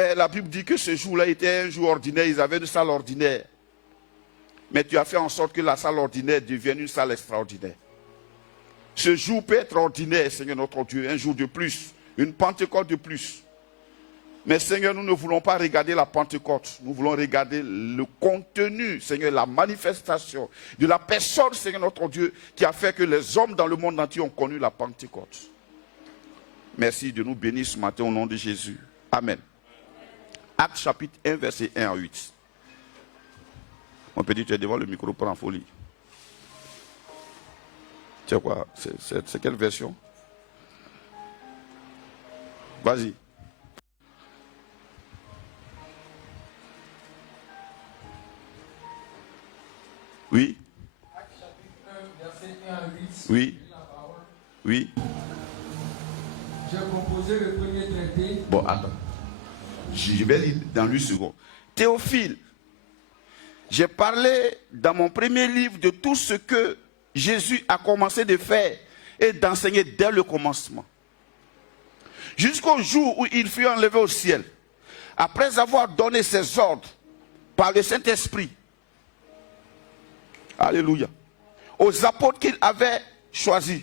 Mais la Bible dit que ce jour-là était un jour ordinaire, ils avaient une salle ordinaire. Mais tu as fait en sorte que la salle ordinaire devienne une salle extraordinaire. Ce jour peut être ordinaire, Seigneur notre Dieu, un jour de plus, une Pentecôte de plus. Mais Seigneur, nous ne voulons pas regarder la Pentecôte, nous voulons regarder le contenu, Seigneur, la manifestation de la personne, Seigneur notre Dieu, qui a fait que les hommes dans le monde entier ont connu la Pentecôte. Merci de nous bénir ce matin au nom de Jésus. Amen. Actes chapitre 1, verset 1 à 8. Mon petit, tu es devant le micro, prends en folie. Tu sais quoi? C'est quelle version? Vas-y. Oui. Actes chapitre 1, verset 1 à 8. Oui. Oui. J'ai composé le premier traité. Bon, attends. Je vais lire dans 8 secondes. Théophile, j'ai parlé dans mon premier livre de tout ce que Jésus a commencé de faire et d'enseigner dès le commencement. Jusqu'au jour où il fut enlevé au ciel, après avoir donné ses ordres par le Saint-Esprit. Alléluia. Aux apôtres qu'il avait choisis.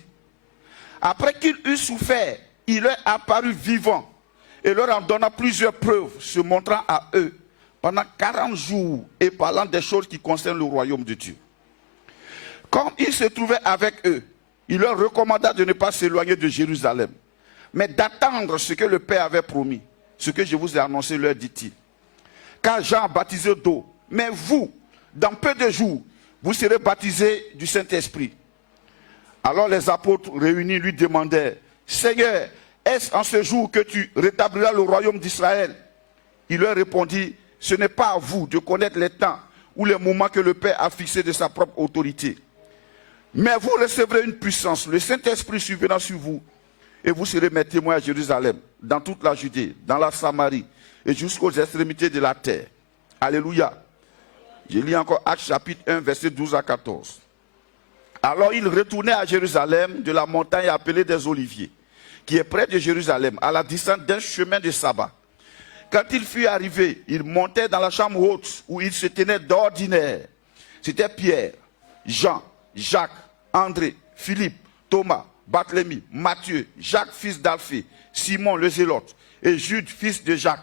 Après qu'il eut souffert, il leur apparut vivant et leur en donna plusieurs preuves, se montrant à eux pendant 40 jours et parlant des choses qui concernent le royaume de Dieu. Comme il se trouvait avec eux, il leur recommanda de ne pas s'éloigner de Jérusalem, mais d'attendre ce que le Père avait promis, ce que je vous ai annoncé, leur dit-il. Car Jean a baptisé d'eau, mais vous, dans peu de jours, vous serez baptisés du Saint-Esprit. Alors les apôtres réunis lui demandèrent, Seigneur, est-ce en ce jour que tu rétabliras le royaume d'Israël? Il leur répondit, ce n'est pas à vous de connaître les temps ou les moments que le Père a fixés de sa propre autorité. Mais vous recevrez une puissance, le Saint-Esprit survenant sur vous, et vous serez mes témoins à Jérusalem, dans toute la Judée, dans la Samarie, et jusqu'aux extrémités de la terre. Alléluia. Je lis encore Actes chapitre 1, verset 12 à 14. Alors il retournait à Jérusalem de la montagne appelée des Oliviers, qui est près de Jérusalem, à la distance d'un chemin de sabbat. Quand il fut arrivé, il montait dans la chambre haute où il se tenait d'ordinaire. C'était Pierre, Jean, Jacques, André, Philippe, Thomas, Barthélemy, Matthieu, Jacques fils d'Alphée, Simon le Zélote et Jude fils de Jacques.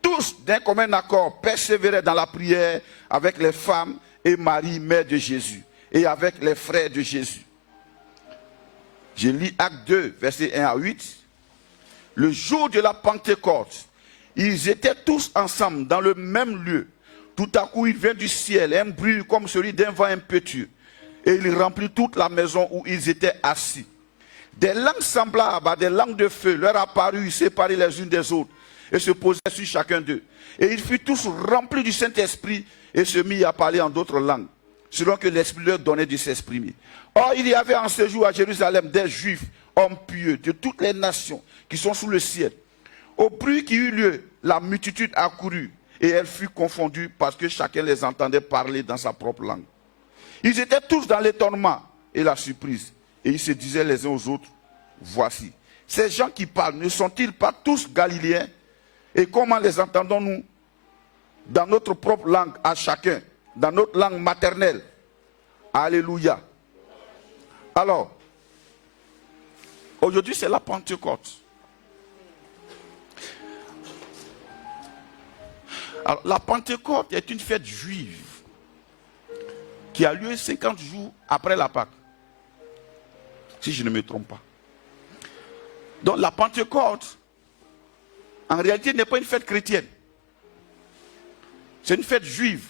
Tous d'un commun accord persévéraient dans la prière avec les femmes et Marie, mère de Jésus, et avec les frères de Jésus. Je lis Acte 2, versets 1 à 8. Le jour de la Pentecôte, ils étaient tous ensemble dans le même lieu. Tout à coup, il vient du ciel un bruit comme celui d'un vent impétueux. Et il remplit toute la maison où ils étaient assis. Des langues semblables à des langues de feu leur apparurent séparées les unes des autres et se posaient sur chacun d'eux. Et ils furent tous remplis du Saint-Esprit et se mirent à parler en d'autres langues, selon que l'Esprit leur donnait de s'exprimer. Or, il y avait en ce jour à Jérusalem des Juifs, hommes pieux, de toutes les nations qui sont sous le ciel. Au bruit qui eut lieu, la multitude accourut et elle fut confondue parce que chacun les entendait parler dans sa propre langue. Ils étaient tous dans l'étonnement et la surprise. Et ils se disaient les uns aux autres, voici, ces gens qui parlent, ne sont-ils pas tous galiléens? Et comment les entendons-nous dans notre propre langue à chacun, dans notre langue maternelle? Alléluia. Alors, aujourd'hui c'est la Pentecôte. Alors, la Pentecôte est une fête juive qui a lieu 50 jours après la Pâque, si je ne me trompe pas. Donc la Pentecôte, en réalité, n'est pas une fête chrétienne. C'est une fête juive.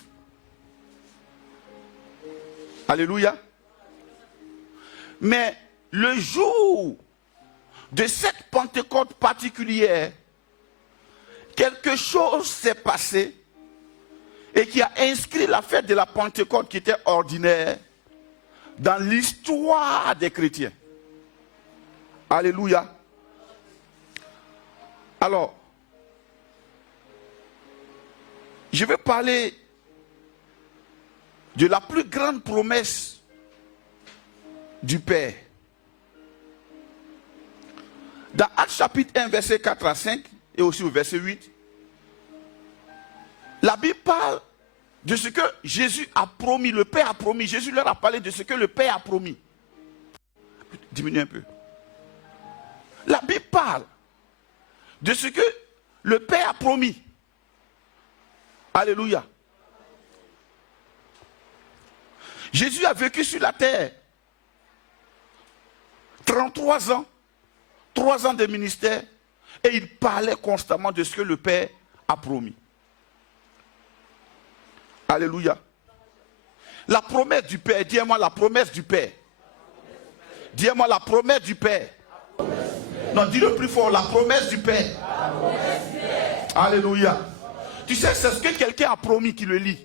Alléluia. Mais le jour de cette Pentecôte particulière, quelque chose s'est passé et qui a inscrit la fête de la Pentecôte qui était ordinaire dans l'histoire des chrétiens. Alléluia. Alors, je vais parler de la plus grande promesse du Père. Dans Actes chapitre 1, verset 4 à 5, et aussi au verset 8, La Bible parle de ce que Jésus a promis, le Père a promis. Jésus leur a parlé de ce que le Père a promis. Diminue un peu. La Bible parle de ce que le Père a promis. Alléluia. Jésus a vécu sur la terre 33 ans, 3 ans de ministère, et il parlait constamment de ce que le Père a promis. Alléluia. La promesse du Père, dis-moi la promesse du Père. Dis-moi la promesse du Père. Non, dis-le plus fort, la promesse du Père. Alléluia. Tu sais, c'est ce que quelqu'un a promis qui le lit.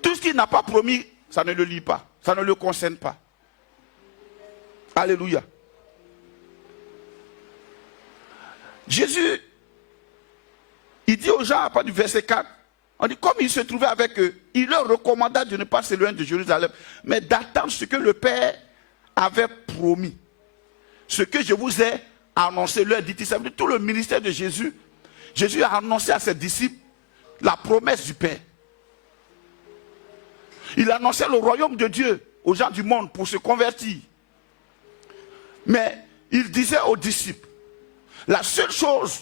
Tout ce qu'il n'a pas promis, ça ne le lit pas. Ça ne le concerne pas. Alléluia. Jésus, il dit aux gens, à partir du verset 4, on dit, comme il se trouvait avec eux, il leur recommanda de ne pas s'éloigner de Jérusalem, mais d'attendre ce que le Père avait promis. Ce que je vous ai annoncé, leur dit-il, ça veut dire tout le ministère de Jésus. Jésus a annoncé à ses disciples la promesse du Père. Il annonçait le royaume de Dieu aux gens du monde pour se convertir. Mais il disait aux disciples, la seule chose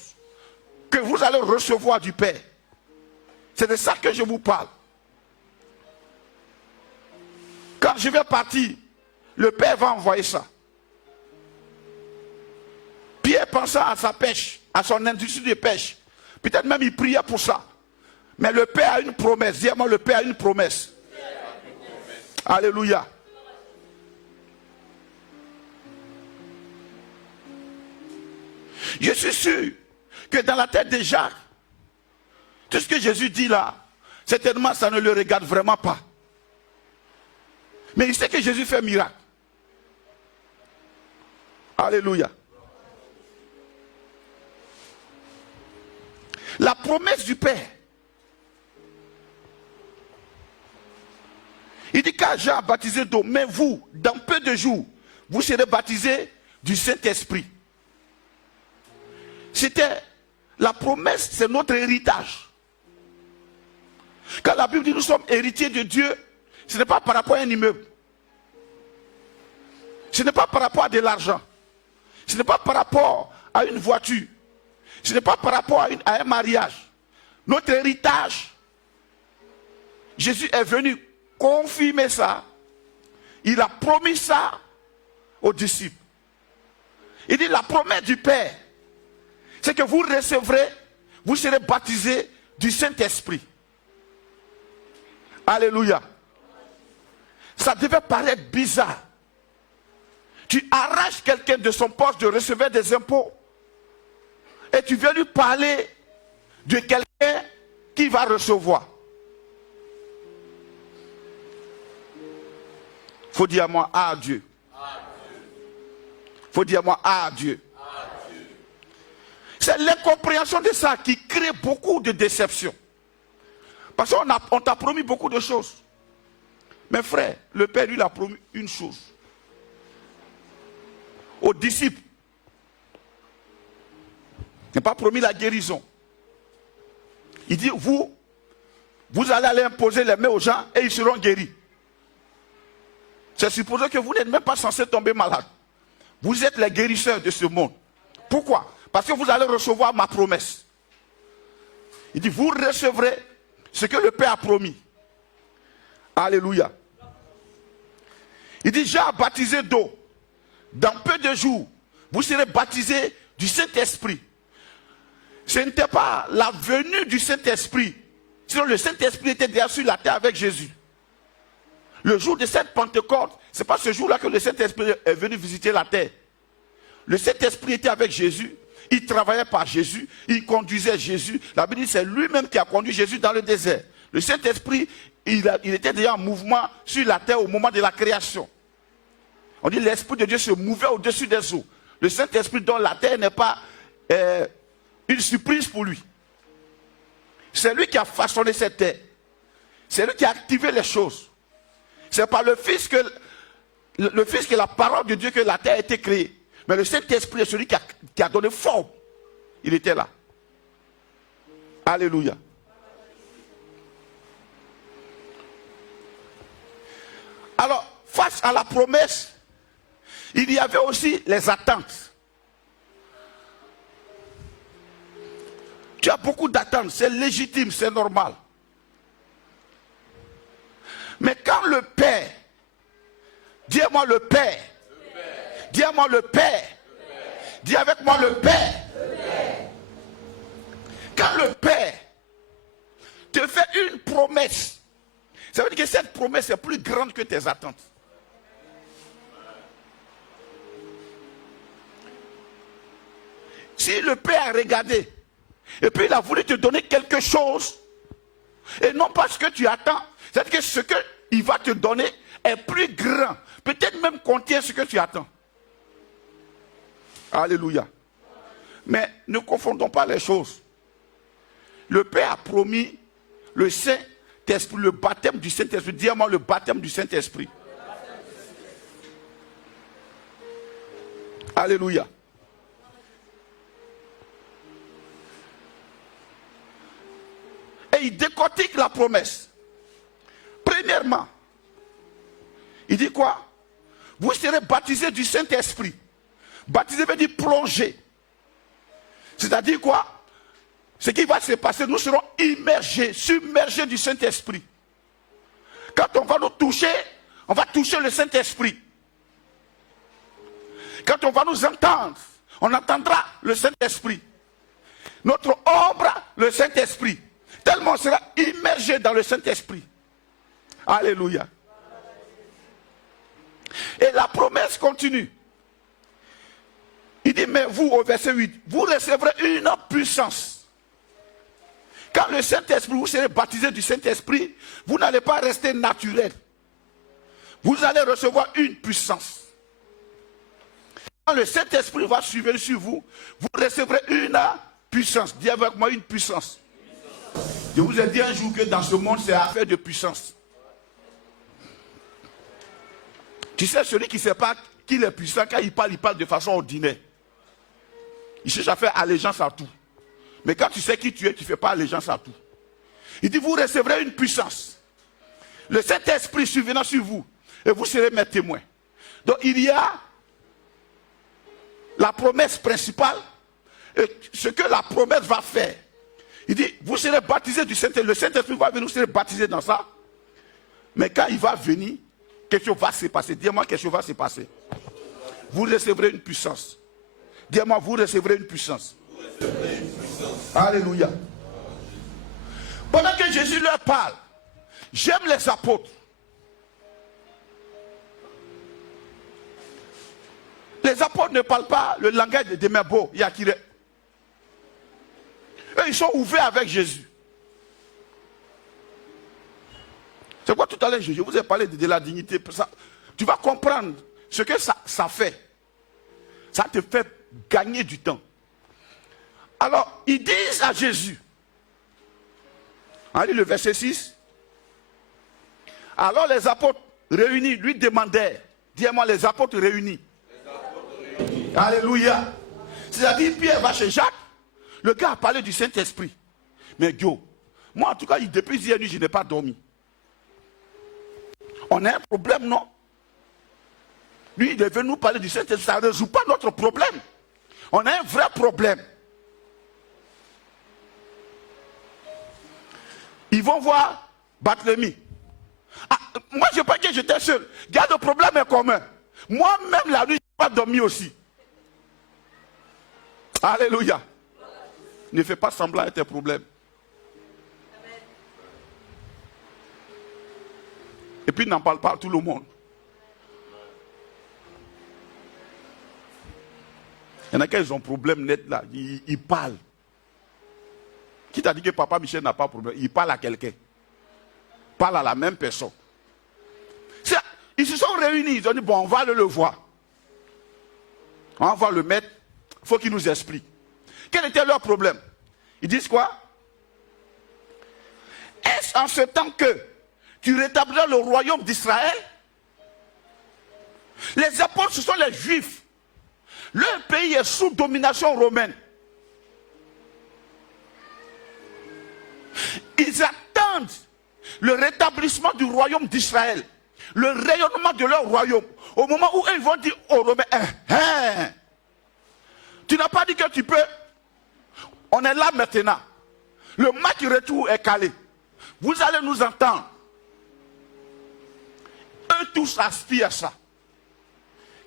que vous allez recevoir du Père, c'est de ça que je vous parle. Quand je vais partir, le Père va envoyer ça. Pierre pensant à sa pêche, à son industrie de pêche. Peut-être même il priait pour ça. Mais le Père a une promesse. Dis-moi, le Père a une promesse. Alléluia. Je suis sûr que dans la tête de Jacques, tout ce que Jésus dit là, certainement ça ne le regarde vraiment pas. Mais il sait que Jésus fait miracle. Alléluia. La promesse du Père. Il dit qu'à Jean a baptisé d'eau, mais vous, dans peu de jours, vous serez baptisés du Saint-Esprit. C'était la promesse, c'est notre héritage. Quand la Bible dit nous sommes héritiers de Dieu, ce n'est pas par rapport à un immeuble. Ce n'est pas par rapport à de l'argent. Ce n'est pas par rapport à une voiture. Ce n'est pas par rapport à un mariage. Notre héritage, Jésus est venu confirmer ça. Il a promis ça aux disciples. Il dit la promesse du Père, c'est que vous recevrez, vous serez baptisés du Saint-Esprit. Alléluia. Ça devait paraître bizarre. Tu arraches quelqu'un de son poste de recevoir des impôts et tu viens lui parler de quelqu'un qui va recevoir. Faut dire à moi, ah Dieu. Faut dire à moi, ah Dieu. C'est l'incompréhension de ça qui crée beaucoup de déceptions. Parce qu'on t'a promis beaucoup de choses. Mais frère, le Père lui a promis une chose. Aux disciples. Il n'a pas promis la guérison. Il dit, vous allez aller imposer les mains aux gens et ils seront guéris. C'est supposé que vous n'êtes même pas censé tomber malade. Vous êtes les guérisseurs de ce monde. Pourquoi? Parce que vous allez recevoir ma promesse. Il dit, vous recevrez ce que le Père a promis. Alléluia. Il dit, Jean a baptisé d'eau. Dans peu de jours, vous serez baptisés du Saint-Esprit. Ce n'était pas la venue du Saint-Esprit. Sinon, le Saint-Esprit était déjà sur la terre avec Jésus. Le jour de cette Pentecôte, ce n'est pas ce jour-là que le Saint-Esprit est venu visiter la terre. Le Saint-Esprit était avec Jésus. Il travaillait par Jésus. Il conduisait Jésus. La Bible dit que c'est lui-même qui a conduit Jésus dans le désert. Le Saint-Esprit, il était déjà en mouvement sur la terre au moment de la création. On dit l'Esprit de Dieu se mouvait au-dessus des eaux. Le Saint-Esprit dont la terre n'est pas une surprise pour lui. C'est lui qui a façonné cette terre. C'est lui qui a activé les choses. C'est par le Fils que la parole de Dieu que la terre a été créée. Mais le Saint-Esprit est celui qui a donné forme. Il était là. Alléluia. Alors, face à la promesse, il y avait aussi les attentes. Tu as beaucoup d'attentes, c'est légitime, c'est normal. Mais quand le Père, dis-moi le Père, dis-moi le Père, dis avec moi le Père. Quand le Père te fait une promesse, ça veut dire que cette promesse est plus grande que tes attentes. Si le Père a regardé, et puis il a voulu te donner quelque chose, et non pas ce que tu attends, c'est-à-dire que ce qu'il va te donner est plus grand, peut-être même contient ce que tu attends. Alléluia. Mais ne confondons pas les choses. Le Père a promis le Saint-Esprit, le baptême du Saint-Esprit. Dis-moi le baptême du Saint-Esprit. Alléluia. Et il décortique la promesse. Premièrement, il dit quoi? Vous serez baptisés du Saint-Esprit. Baptisé veut dire plonger. C'est-à-dire quoi? Ce qui va se passer, nous serons immergés, submergés du Saint-Esprit. Quand on va nous toucher, on va toucher le Saint-Esprit. Quand on va nous entendre, on entendra le Saint-Esprit. Notre ombre, le Saint-Esprit. Tellement on sera immergé dans le Saint-Esprit. Alléluia. Et la promesse continue. Il dit, mais vous, au verset 8, vous recevrez une puissance. Quand le Saint-Esprit, vous serez baptisé du Saint-Esprit, vous n'allez pas rester naturel. Vous allez recevoir une puissance. Quand le Saint-Esprit va suivre sur vous, vous recevrez une puissance. Dis avec moi une puissance. Je vous ai dit un jour que dans ce monde, c'est affaire de puissance. Tu sais, celui qui ne sait pas qu'il est puissant, quand il parle de façon ordinaire. Il cherche à faire allégeance à tout. Mais quand tu sais qui tu es, tu ne fais pas allégeance à tout. Il dit, vous recevrez une puissance. Le Saint-Esprit survenant sur vous, et vous serez mes témoins. Donc il y a la promesse principale, et ce que la promesse va faire. Il dit, vous serez baptisés du Saint-Esprit. Le Saint-Esprit va venir, vous serez baptisés dans ça. Mais quand il va venir, quelque chose va se passer. Dis-moi, quelque chose va se passer. Vous recevrez une puissance. Dis-moi, vous recevrez une puissance. Alléluia. Pendant que Jésus leur parle, j'aime les apôtres. Les apôtres ne parlent pas le langage de Demebo, Yakire. Eux, ils sont ouverts avec Jésus. C'est quoi tout à l'heure, je vous ai parlé de la dignité. Ça, tu vas comprendre ce que ça fait. Ça te fait gagner du temps. Alors, ils disent à Jésus, on lit le verset 6. Alors les apôtres réunis lui demandèrent, dis-moi les apôtres réunis. Alléluia. C'est-à-dire, Pierre va chez Jacques, le gars a parlé du Saint-Esprit. Mais Guillaume, moi en tout cas, depuis hier nuit, je n'ai pas dormi. On a un problème, non? Lui, il est venu nous parler du Saint-Esprit, ça ne résout pas notre problème. On a un vrai problème. Ils vont voir Barthélemy. Ah, moi, je ne pas que j'étais seul. Regarde, le problème est commun. Moi-même, la nuit, je n'ai pas dormi aussi. Alléluia. Ne fais pas semblant à tes problèmes. Et puis, n'en parle pas à tout le monde. Il y en a qui ont un problème net là. Ils parlent. Qui t'a dit que papa Michel n'a pas de problème? Il parle à quelqu'un. Parle à la même personne. Ils se sont réunis. Ils ont dit, bon, on va aller le voir. On va le mettre. Il faut qu'il nous explique. Quel était leur problème? Ils disent quoi? Est-ce en ce temps que tu rétabliras le royaume d'Israël? Les apôtres, ce sont les Juifs. Leur pays est sous domination romaine. Ils attendent le rétablissement du royaume d'Israël. le rayonnement de leur royaume. Au moment où ils vont dire aux Romains, tu n'as pas dit que tu peux. On est là maintenant. Le match retour est calé. Vous allez nous entendre. Eux tous aspirent à ça.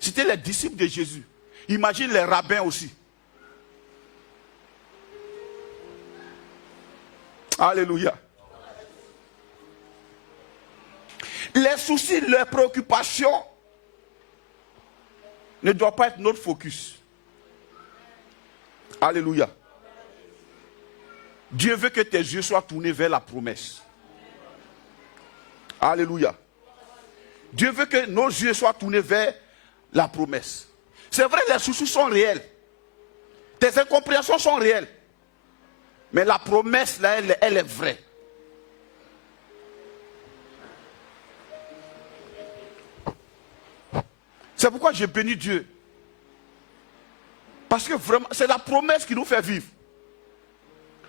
C'était les disciples de Jésus. Imagine les rabbins aussi. Alléluia. Les soucis, les préoccupations ne doivent pas être notre focus. Alléluia. Dieu veut que tes yeux soient tournés vers la promesse. Alléluia. Dieu veut que nos yeux soient tournés vers la promesse. C'est vrai, les soucis sont réels. Tes incompréhensions sont réelles. Mais la promesse, là, elle est vraie. C'est pourquoi j'ai béni Dieu. Parce que vraiment, c'est la promesse qui nous fait vivre.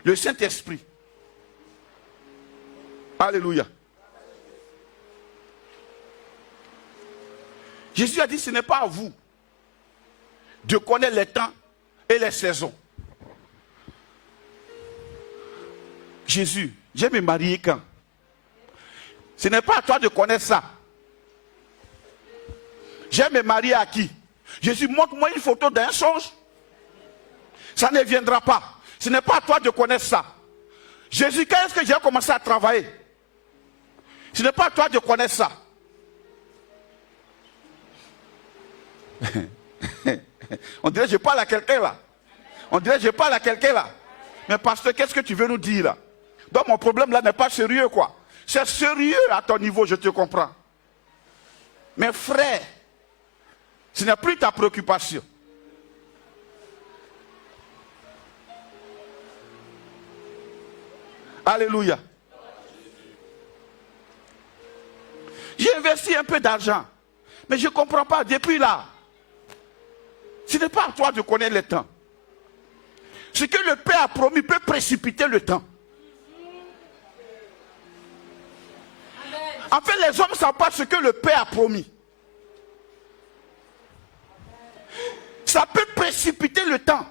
Le Saint-Esprit. Alléluia. Jésus a dit, ce n'est pas à vous de connaître les temps et les saisons. Jésus, je vais me marier quand? Ce n'est pas à toi de connaître ça. Je vais me marier à qui? Jésus, montre-moi une photo d'un songe. Ça ne viendra pas. Ce n'est pas à toi de connaître ça. Jésus, quand est-ce que j'ai commencé à travailler? Ce n'est pas à toi de connaître ça. On dirait que je parle à quelqu'un là. On dirait que je parle à quelqu'un là. Mais pasteur, qu'est-ce que tu veux nous dire là? Donc mon problème là n'est pas sérieux quoi. C'est sérieux à ton niveau, je te comprends. Mais frère, ce n'est plus ta préoccupation. Alléluia. J'ai investi un peu d'argent. Mais je ne comprends pas. Depuis là, ce n'est pas à toi de connaître le temps. Ce que le Père a promis peut précipiter le temps. En fait, les hommes ne savent pas ce que le Père a promis. Ça peut précipiter le temps.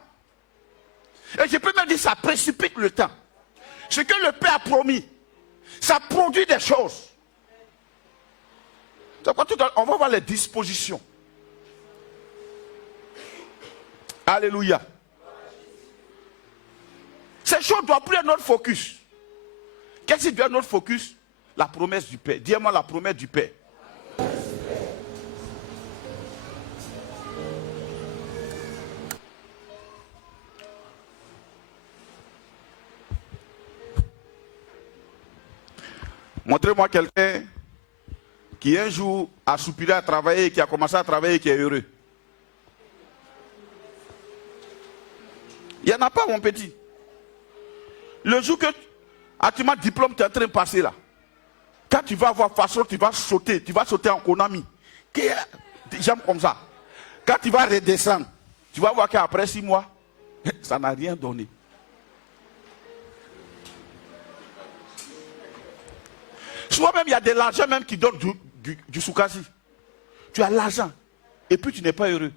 Et je peux même dire que ça précipite le temps. Ce que le Père a promis, ça produit des choses. On va voir les dispositions. Alléluia. Ces choses doivent plus être notre focus. Qu'est-ce qui doit être notre focus? La promesse du Père. Dis-moi la promesse du Père. Montrez-moi quelqu'un qui un jour a soupiré à travailler, qui a commencé à travailler et qui est heureux. Il n'y en a pas, mon petit. Le jour que tu m'as diplôme, tu es en train de passer là. Quand tu vas avoir façon, tu vas sauter en Konami. J'aime comme ça. Quand tu vas redescendre, tu vas voir qu'après 6 mois, ça n'a rien donné. Soit même il y a de l'argent même qui donne du soukasi. Tu as l'argent et puis tu n'es pas heureux.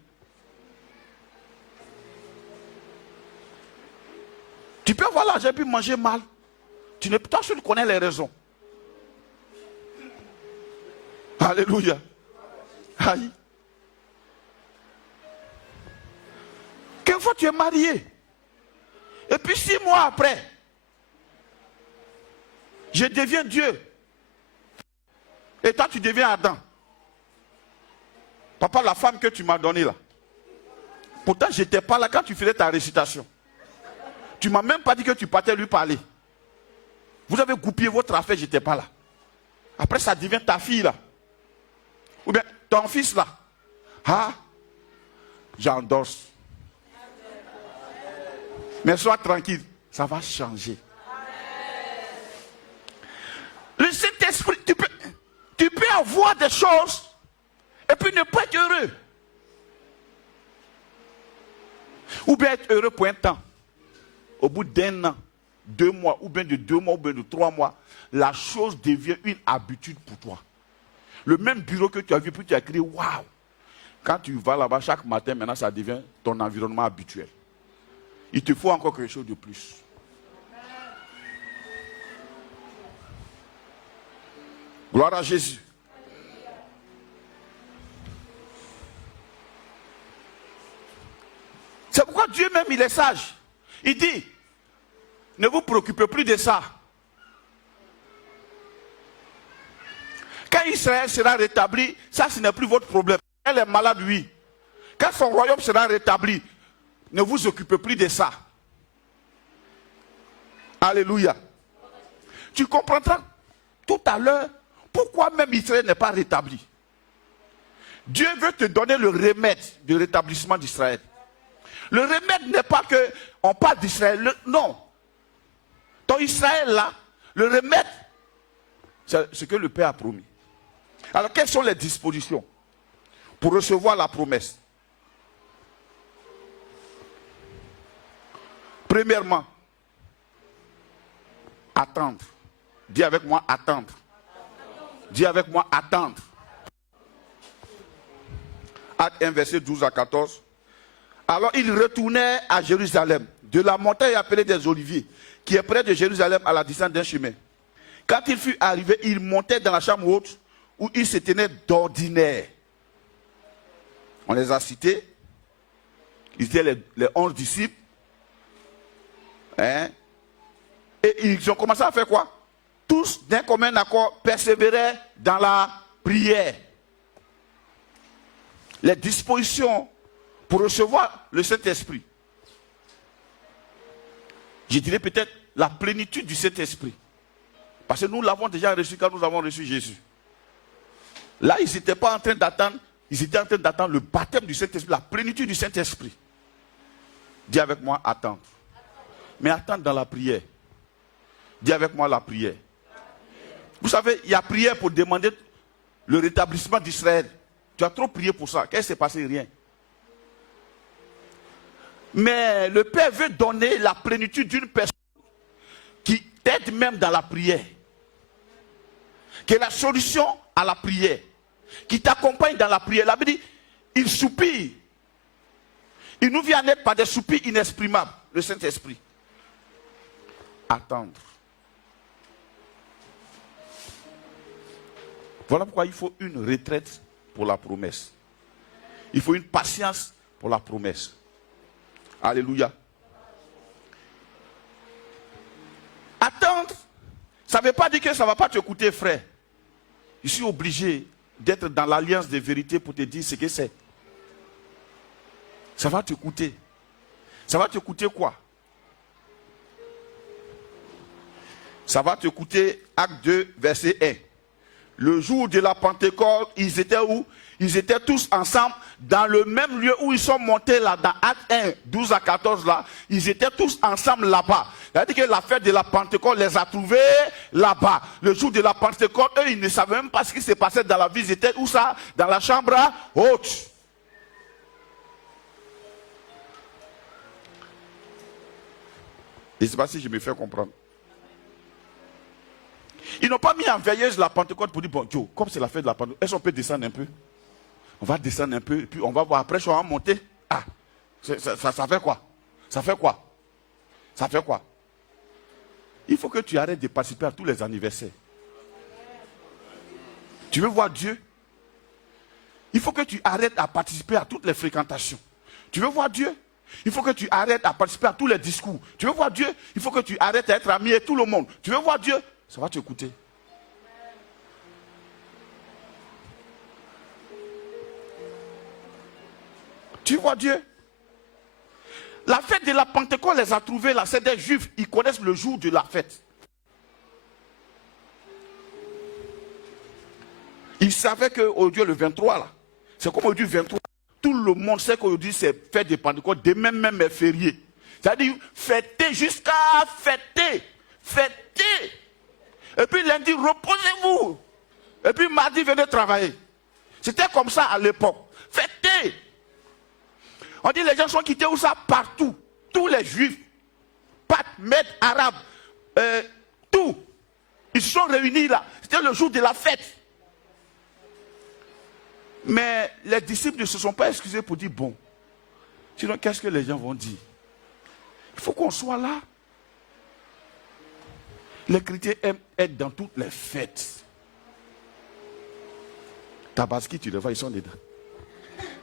Tu peux avoir l'argent et puis manger mal. Toi, tu connais les raisons. Alléluia. Aïe. Quelquefois tu es marié. Et puis 6 mois après, je deviens Dieu. Et toi tu deviens Adam. Papa, la femme que tu m'as donnée là. Pourtant je n'étais pas là quand tu faisais ta récitation. Tu ne m'as même pas dit que tu partais lui parler. Vous avez goupillé votre affaire, je n'étais pas là. Après ça devient ta fille là. Ou bien ton fils là. Ah, j'endosse. Mais sois tranquille, ça va changer. Le Saint-Esprit, tu peux avoir des choses et puis ne pas être heureux. Ou bien être heureux pour un temps. Au bout d'1 an, 2 mois, ou bien de 2 mois, ou bien de 3 mois, la chose devient une habitude pour toi. Le même bureau que tu as vu, puis tu as crié, waouh. Quand tu vas là-bas chaque matin, maintenant ça devient ton environnement habituel. Il te faut encore quelque chose de plus. Gloire à Jésus. C'est pourquoi Dieu même, il est sage. Il dit, ne vous préoccupez plus de ça. Quand Israël sera rétabli, ça ce n'est plus votre problème. Elle est malade, oui. Quand son royaume sera rétabli, ne vous occupez plus de ça. Alléluia. Tu comprendras tout à l'heure pourquoi même Israël n'est pas rétabli. Dieu veut te donner le remède du rétablissement d'Israël. Le remède n'est pas qu'on parle d'Israël. Non. Ton Israël là, le remède, c'est ce que le Père a promis. Alors quelles sont les dispositions pour recevoir la promesse? Premièrement, attendre. Dis avec moi, attendre. Dis avec moi, attendre. Acte 1, verset 12 à 14. Alors il retournait à Jérusalem, de la montagne appelée des Oliviers, qui est près de Jérusalem à la distance d'un chemin. Quand il fut arrivé, il montait dans la chambre haute où il se tenait d'ordinaire. On les a cités. Ils étaient les 11 disciples. Hein? Et ils ont commencé à faire quoi? Tous d'un commun accord persévéraient dans la prière. Les dispositions pour recevoir le Saint-Esprit. Je dirais peut-être la plénitude du Saint-Esprit. Parce que nous l'avons déjà reçu quand nous avons reçu Jésus. Là, ils n'étaient pas en train d'attendre, ils étaient en train d'attendre le baptême du Saint-Esprit, la plénitude du Saint-Esprit. Dis avec moi, attendre. Mais attendre dans la prière. Dis avec moi la prière. Vous savez, il y a prière pour demander le rétablissement d'Israël. Tu as trop prié pour ça. Qu'est-ce qui s'est passé? Rien. Mais le Père veut donner la plénitude d'une personne qui t'aide même dans la prière. Qui est la solution à la prière. Qui t'accompagne dans la prière. La Bible dit, il soupire. Il nous vient en aide par des soupirs inexprimables. Le Saint-Esprit. Attendre. Voilà pourquoi il faut une retraite pour la promesse. Il faut une patience pour la promesse. Alléluia. Attendre, ça ne veut pas dire que ça ne va pas te coûter, frère. Je suis obligé d'être dans l'alliance de vérité pour te dire ce que c'est. Ça va te coûter. Ça va te coûter quoi? Ça va te coûter, acte 2, verset 1. Le jour de la Pentecôte, ils étaient où? Ils étaient tous ensemble dans le même lieu où ils sont montés là, dans Acte 1, 12 à 14 là. Ils étaient tous ensemble là-bas. C'est-à-dire que la fête de la Pentecôte les a trouvés là-bas. Le jour de la Pentecôte, eux, ils ne savaient même pas ce qui s'est passé dans la ville. Ils étaient où ça? Dans la chambre haute. Je ne sais pas si je me fais comprendre. Ils n'ont pas mis en veilleuse la Pentecôte pour dire, bon, Joe, comme c'est la fête de la Pentecôte, est-ce qu'on peut descendre un peu? On va descendre un peu, et puis on va voir, après, on va monter. Ah, ça fait quoi? Ça fait quoi? Ça fait quoi? Il faut que tu arrêtes de participer à tous les anniversaires. Tu veux voir Dieu? Il faut que tu arrêtes à participer à toutes les fréquentations. Tu veux voir Dieu? Il faut que tu arrêtes à participer à tous les discours. Tu veux voir Dieu? Il faut que tu arrêtes à être ami avec tout le monde. Tu veux voir Dieu? Ça va te coûter. Tu vois Dieu? La fête de la Pentecôte les a trouvés là, c'est des Juifs, ils connaissent le jour de la fête. Ils savaient qu'aujourd'hui le 23 là, c'est comme aujourd'hui 23. Tout le monde sait qu'aujourd'hui c'est fête de Pentecôte, demain même est férié. C'est-à-dire fêter jusqu'à fêter. Fêter. Et puis lundi, reposez-vous. Et puis mardi, venez travailler. C'était comme ça à l'époque. Fêtez. On dit les gens sont quittés où ça? Partout. Tous les juifs, Pâtes, Mèdes, Arabes, tout. Ils se sont réunis là. C'était le jour de la fête. Mais les disciples ne se sont pas excusés pour dire bon. Sinon, qu'est-ce que les gens vont dire? Il faut qu'on soit là. Les chrétiens aiment être dans toutes les fêtes. Tabaski, tu le vois, ils sont dedans.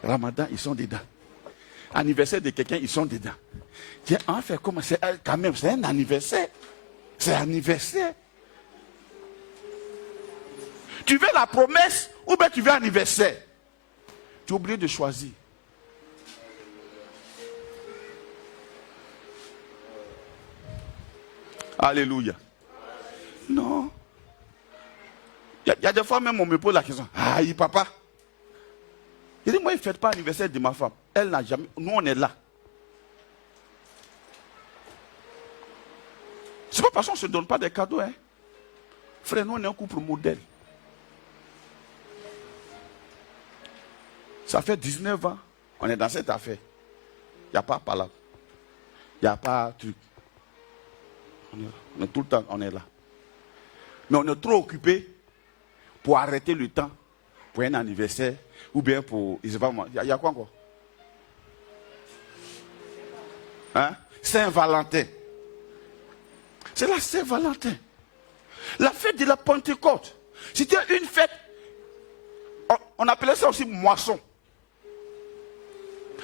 Ramadan, ils sont dedans. Anniversaire de quelqu'un, ils sont dedans. Tiens, en fait, comment c'est quand même, c'est un anniversaire. C'est un anniversaire. Tu veux la promesse ou bien tu veux l'anniversaire? Tu es obligé de choisir. Alléluia. Non. Il y a des fois même on me pose la question. Aïe, papa. Il dit, moi, il ne fête pas l'anniversaire de ma femme. Elle n'a jamais. Nous, on est là. C'est pas parce qu'on ne se donne pas des cadeaux, hein. Frère, nous, on est un couple modèle. Ça fait 19 ans. On est dans cette affaire. Il n'y a pas palabre. Il n'y a pas truc. On est tout le temps, on est là. Mais on est trop occupé pour arrêter le temps pour un anniversaire ou bien pour... Il y a quoi encore? Hein? Saint-Valentin. C'est la Saint-Valentin. La fête de la Pentecôte. C'était une fête. On appelait ça aussi moisson.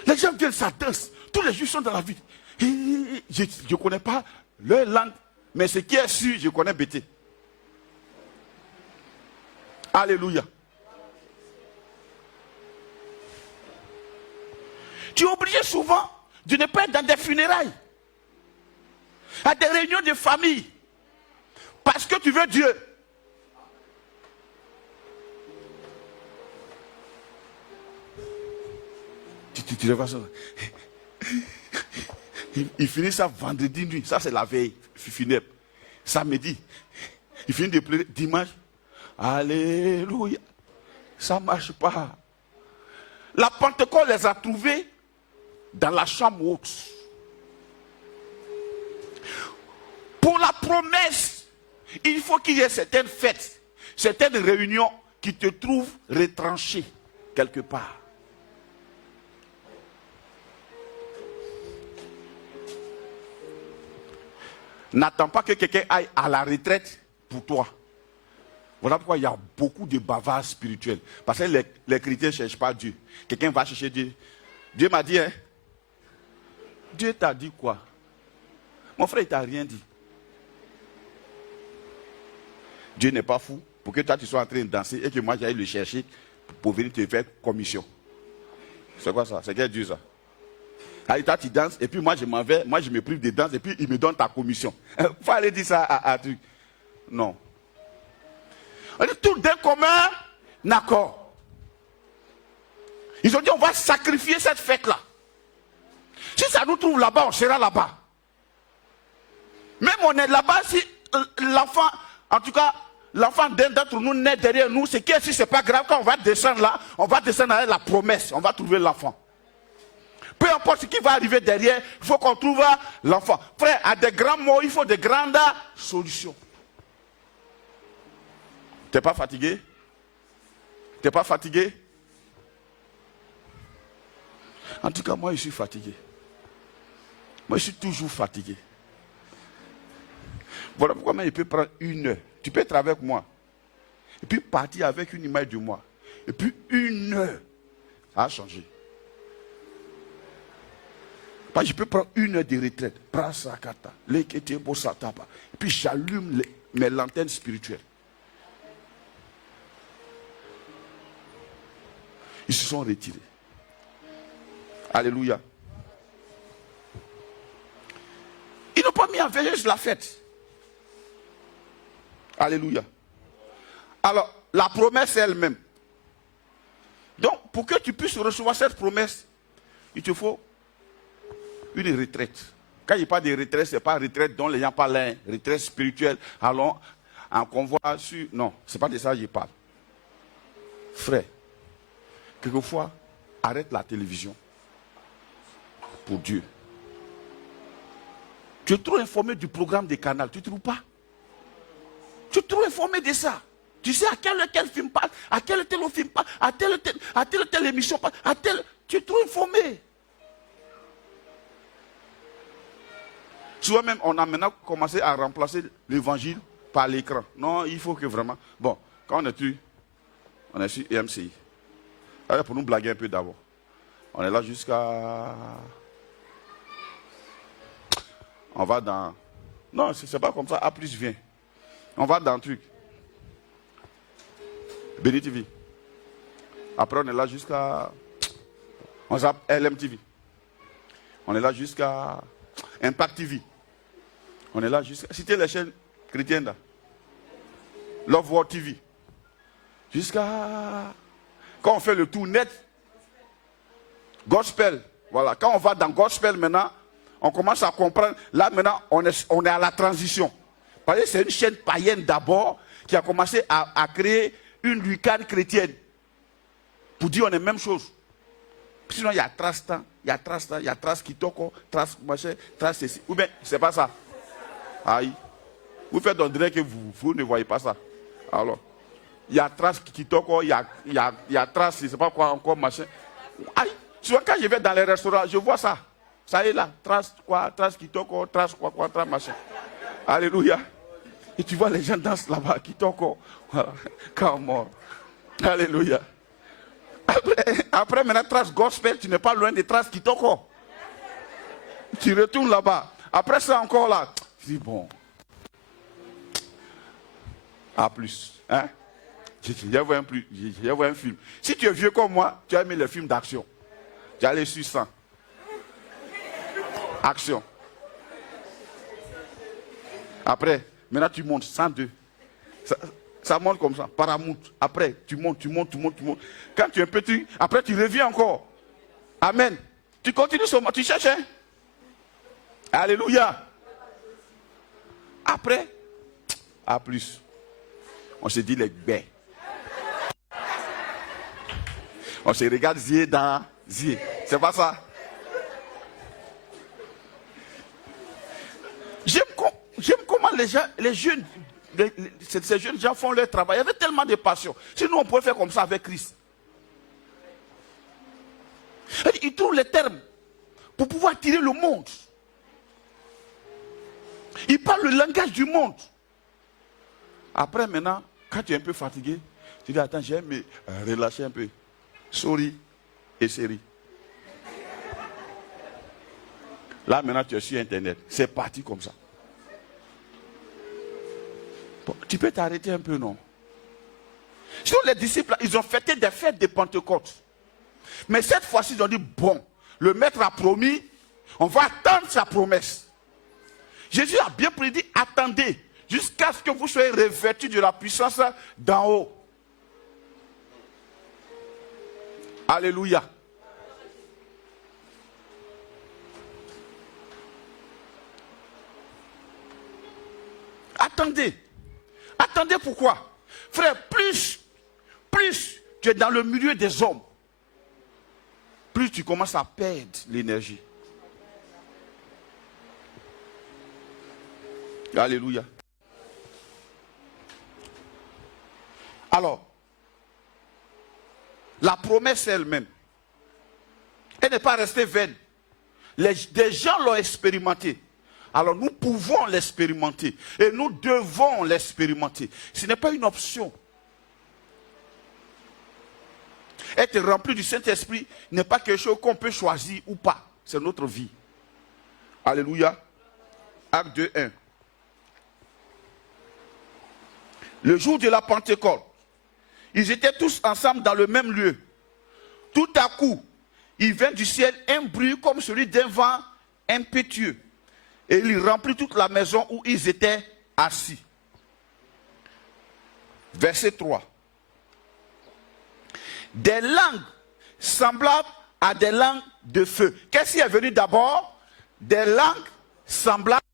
Les gens viennent, ça danse. Tous les juifs sont dans la ville. Je ne connais pas leur langue, mais ce qui est sûr, je connais Bété. Alléluia. Tu es obligé souvent de ne pas être dans des funérailles, à des réunions de famille, parce que tu veux Dieu. Tu le vois ça. Il finit ça vendredi nuit. Ça, c'est la veille funèbre. Samedi, il finit de pleurer. Dimanche, alléluia. Ça ne marche pas. La Pentecôte les a trouvés dans la chambre haute. Pour la promesse, il faut qu'il y ait certaines fêtes, certaines réunions qui te trouvent retranché quelque part. N'attends pas que quelqu'un aille à la retraite pour toi. Voilà pourquoi il y a beaucoup de bavards spirituels. Parce que les chrétiens ne cherchent pas Dieu. Quelqu'un va chercher Dieu. Dieu m'a dit, hein? Dieu t'a dit quoi? Mon frère, il t'a rien dit. Dieu n'est pas fou pour que toi tu sois en train de danser et que moi j'aille le chercher pour venir te faire commission. C'est quoi ça? C'est quel Dieu ça? Ah, toi tu danses et puis moi je m'en vais, moi je me prive de danse et puis il me donne ta commission. Il faut aller dire ça à truc. Non. On est tous d'un commun accord. Ils ont dit on va sacrifier cette fête-là. Si ça nous trouve là-bas, on sera là-bas. Même on est là-bas, si l'enfant, en tout cas, l'enfant d'un d'entre nous naît derrière nous, c'est que si c'est pas grave, quand on va descendre là, on va descendre avec la promesse, on va trouver l'enfant. Peu importe ce qui va arriver derrière, il faut qu'on trouve l'enfant. Frère, à des grands mots, il faut de grandes solutions. T'es pas fatigué? T'es pas fatigué? En tout cas, moi, je suis fatigué. Moi, je suis toujours fatigué. Voilà pourquoi moi, je peux prendre une heure. Tu peux être avec moi. Et puis partir avec une image de moi. Et puis une heure. Ça a changé. Je peux prendre une heure de retraite. Et puis j'allume mes lanternes spirituelles. Ils se sont retirés. Alléluia. Ils n'ont pas mis en veilleuse la fête. Alléluia. Alors, la promesse elle-même. Donc, pour que tu puisses recevoir cette promesse, il te faut une retraite. Quand il parle de retraite, ce n'est pas retraite dont les gens parlent, hein. Retraite spirituelle, allons en convoi sur... Non, ce n'est pas de ça que je parle. Frère, quelquefois, arrête la télévision. Pour Dieu. Tu es trop informé du programme des canaux, tu ne trouves pas? Tu es trop informé de ça. Tu sais à quel film passe, à quel tel film passe, à telle émission passe, tu es trop informé. Souvent même, on a maintenant commencé à remplacer l'évangile par l'écran. Non, il faut que vraiment... Bon, quand on est sur EMCI. Alors pour nous blaguer un peu d'abord. On est là jusqu'à... On va dans... Non, c'est pas comme ça. A plus vient. On va dans le truc. Béni TV. Après, on est là jusqu'à... On s'appelle LMTV. On est là jusqu'à... Impact TV. On est là jusqu'à... Citez les chaînes chrétiennes là. Love World TV. Jusqu'à... Quand on fait le tour net, Gospel. Voilà. Quand on va dans Gospel maintenant, on commence à comprendre. Là maintenant, on est à la transition. Parce que c'est une chaîne païenne d'abord qui a commencé à créer une lucane chrétienne. Pour dire on est la même chose. Sinon, il y a trace temps, il y a trace temps, il y a trace kitoko, trace machin, trace ceci. Ou bien, c'est pas ça. Aïe. Vous faites on dirait que vous ne voyez pas ça. Alors, il y a trace kitoko, il y a trace, je ne sais pas quoi encore, machin. Aïe. Souvent, quand je vais dans les restaurants, je vois ça. Ça est là. Trace quoi, trace kitoko, trace quoi, trace machin. Alléluia. Et tu vois les gens dansent là-bas, kitoko. Voilà. Quand mort. Alléluia. Après, maintenant, trace gospel, tu n'es pas loin des traces kitoko. Tu retournes là-bas. Après ça, encore là. Tu dis, bon. À plus. Hein? J'ai vu un film. Si tu es vieux comme moi, tu as aimé les films d'action. Tu as les sur 100. Action. Après, maintenant tu montes 102. Ça monte comme ça, Paramount. Après, tu montes. Quand tu es un petit, après tu reviens encore. Amen. Tu continues seulement, tu cherches. Hein? Alléluia. Après, à plus. On se dit les baies. On se regarde zier dans zier. C'est pas ça. J'aime comment les jeunes, ces jeunes gens font leur travail. Il y avait tellement de passion. Sinon, on pourrait faire comme ça avec Christ. Ils trouvent les termes pour pouvoir tirer le monde. Ils parlent le langage du monde. Après, maintenant, quand tu es un peu fatigué, tu dis, attends, j'aime me relâcher un peu. Souris et série. Là, maintenant, tu es sur Internet. C'est parti comme ça. Bon, tu peux t'arrêter un peu, non? Sinon, les disciples, ils ont fêté des fêtes de Pentecôte. Mais cette fois-ci, ils ont dit, bon, le maître a promis, on va attendre sa promesse. Jésus a bien prédit, attendez, jusqu'à ce que vous soyez revêtus de la puissance d'en haut. Alléluia. Attendez. Attendez pourquoi? Frère, plus tu es dans le milieu des hommes, plus tu commences à perdre l'énergie. Alléluia. Alors, la promesse elle-même, elle n'est pas restée vaine. Des gens l'ont expérimenté. Alors nous pouvons l'expérimenter. Et nous devons l'expérimenter. Ce n'est pas une option. Être rempli du Saint-Esprit n'est pas quelque chose qu'on peut choisir ou pas. C'est notre vie. Alléluia. Acte 2, 1. Le jour de la Pentecôte, ils étaient tous ensemble dans le même lieu. Tout à coup, il vint du ciel un bruit comme celui d'un vent impétueux. Et il remplit toute la maison où ils étaient assis. Verset 3. Des langues semblables à des langues de feu. Qu'est-ce qui est venu d'abord? Des langues semblables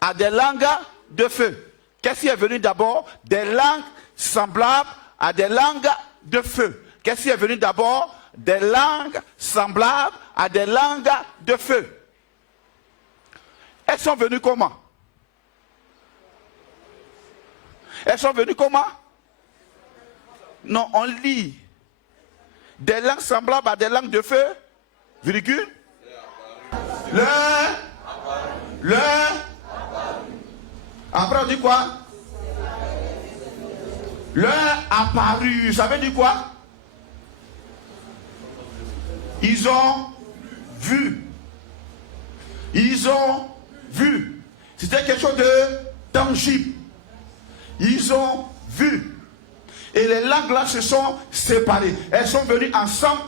à des langues de feu. Qu'est-ce qui est venu d'abord? Des langues semblables à des langues de feu. Qu'est-ce qui est venu d'abord? Des langues semblables à des langues de feu. Elles sont venues comment? Elles sont venues comment? Non, on lit. Des langues semblables à des langues de feu, virgule. Après on dit quoi? Leur apparu. Ça veut dire quoi? Ils ont vu. Ils ont vu. C'était quelque chose de tangible. Ils ont vu. Et les langues là se sont séparées. Elles sont venues ensemble,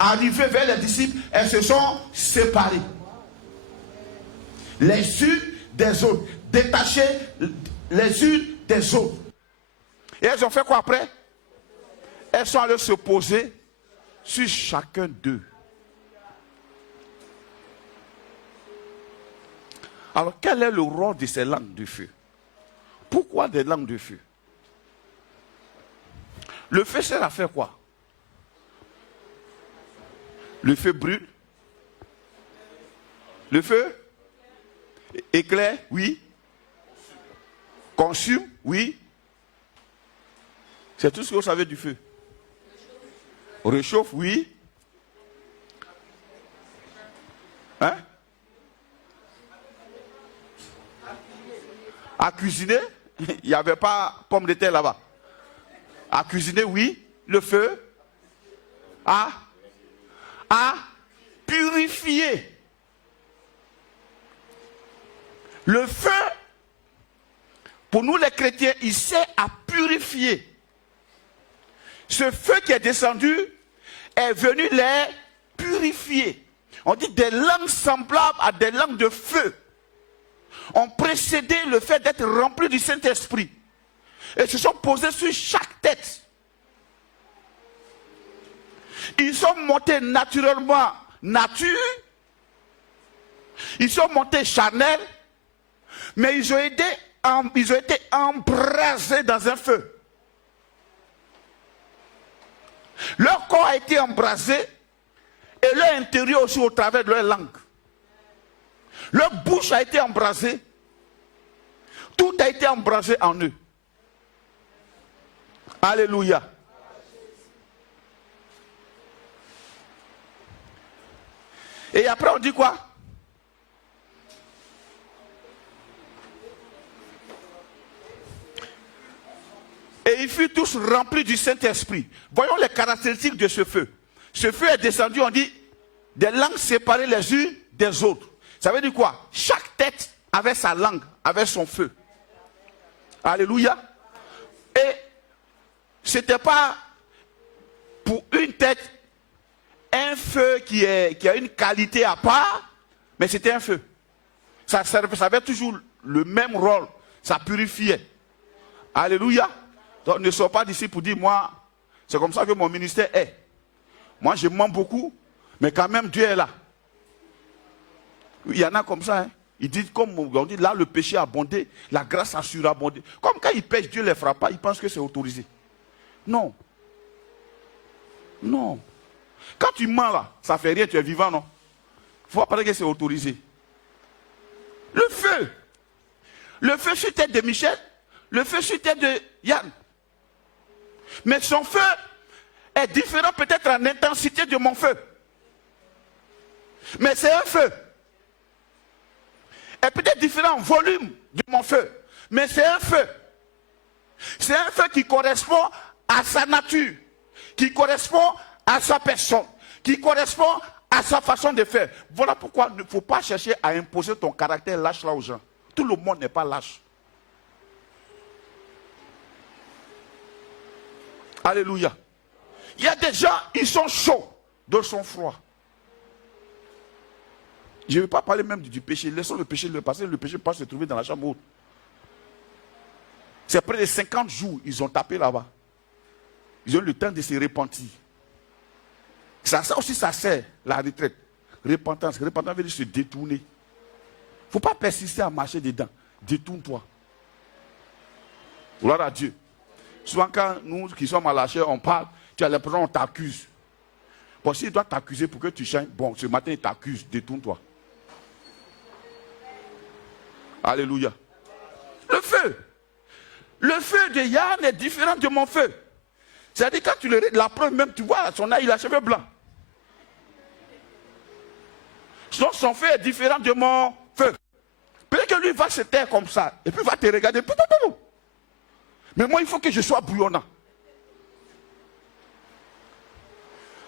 arrivées vers les disciples, elles se sont séparées. Les unes des autres. Détachées les unes des autres. Et elles ont fait quoi après? Elles sont allées se poser sur chacun d'eux. Alors quel est le rôle de ces langues de feu? Pourquoi des langues de feu? Le feu sert à faire quoi? Le feu brûle. Le feu éclaire, oui. Consume, oui. C'est tout ce que vous savez du feu. Réchauffe, oui. Hein? À cuisiner, il n'y avait pas pomme de terre là-bas. À cuisiner, oui. Le feu. À purifier. Le feu, pour nous les chrétiens, il sert à purifier. Ce feu qui est descendu est venu les purifier. On dit des langues semblables à des langues de feu ont précédé le fait d'être remplis du Saint-Esprit. Et se sont posés sur chaque tête. Ils sont montés naturellement nature. Ils sont montés charnels. Mais ils ont été embrasés dans un feu. Leur corps a été embrasé et leur intérieur aussi au travers de leur langue. Leur bouche a été embrasée. Tout a été embrasé en eux. Alléluia. Et après on dit quoi? Et ils furent tous remplis du Saint-Esprit. Voyons les caractéristiques de ce feu. Ce feu est descendu, on dit, des langues séparées les unes des autres. Ça veut dire quoi? Chaque tête avait sa langue, avait son feu. Alléluia. Et ce n'était pas pour une tête un feu qui a une qualité à part, mais c'était un feu. Ça avait toujours le même rôle. Ça purifiait. Alléluia. Donc ne sors pas d'ici pour dire, moi, c'est comme ça que mon ministère est. Moi, je mens beaucoup, mais quand même, Dieu est là. Il y en a comme ça, hein. Ils disent, comme on dit, là, le péché a abondé, la grâce a surabondé. Comme quand ils pêchent, Dieu ne les frappe pas, ils pensent que c'est autorisé. Non. Non. Quand tu mens là, ça ne fait rien, tu es vivant, non? Il faut pas que c'est autorisé. Le feu. Le feu sur tête de Michel, le feu sur tête de Yann. Mais son feu est différent peut-être en intensité de mon feu. Mais c'est un feu. Est peut-être différent en volume de mon feu. Mais c'est un feu. C'est un feu qui correspond à sa nature. Qui correspond à sa personne. Qui correspond à sa façon de faire. Voilà pourquoi il ne faut pas chercher à imposer ton caractère lâche là aux gens. Tout le monde n'est pas lâche. Alléluia. Il y a des gens, ils sont chauds, d'autres sont froids. Je ne vais pas parler même du péché. Laissons le péché le passer. Le péché peut se trouver dans la chambre haute. C'est près de 50 jours, ils ont tapé là-bas. Ils ont eu le temps de se repentir. Ça aussi, ça sert, la retraite. Repentance. Repentance veut dire se détourner. Il ne faut pas persister à marcher dedans. Détourne-toi. Gloire à Dieu. Souvent, quand nous qui sommes à la chair, on parle, tu as l'impression qu'on t'accuse. Bon, s'il doit t'accuser pour que tu changes, bon, ce matin, il t'accuse, détourne-toi. Alléluia. Le feu. Le feu de Yann est différent de mon feu. C'est-à-dire quand tu le regardes, la preuve même, tu vois, son œil, il a les cheveux blancs. Son feu est différent de mon feu. Peut-être que lui va se taire comme ça, et puis va te regarder. Mais moi, il faut que je sois bouillonnant.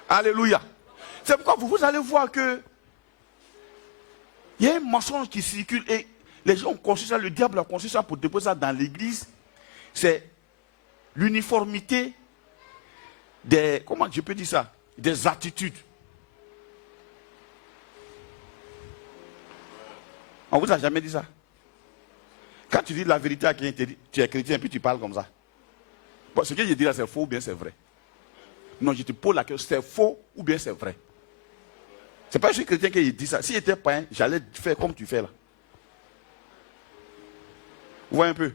Alléluia. C'est pourquoi vous allez voir que il y a un mensonge qui circule et les gens ont conçu ça, le diable a conçu ça pour déposer ça dans l'église. C'est l'uniformité des, comment je peux dire ça, des attitudes. On vous a jamais dit ça? Quand tu dis la vérité à quelqu'un, tu es chrétien et puis tu parles comme ça. Bon, ce que je dis là, c'est faux ou bien c'est vrai? Non, je te pose la question, c'est faux ou bien c'est vrai? C'est pas juste chrétien qui dit ça. Si j'étais païen, j'allais faire comme tu fais là. Vous voyez un peu?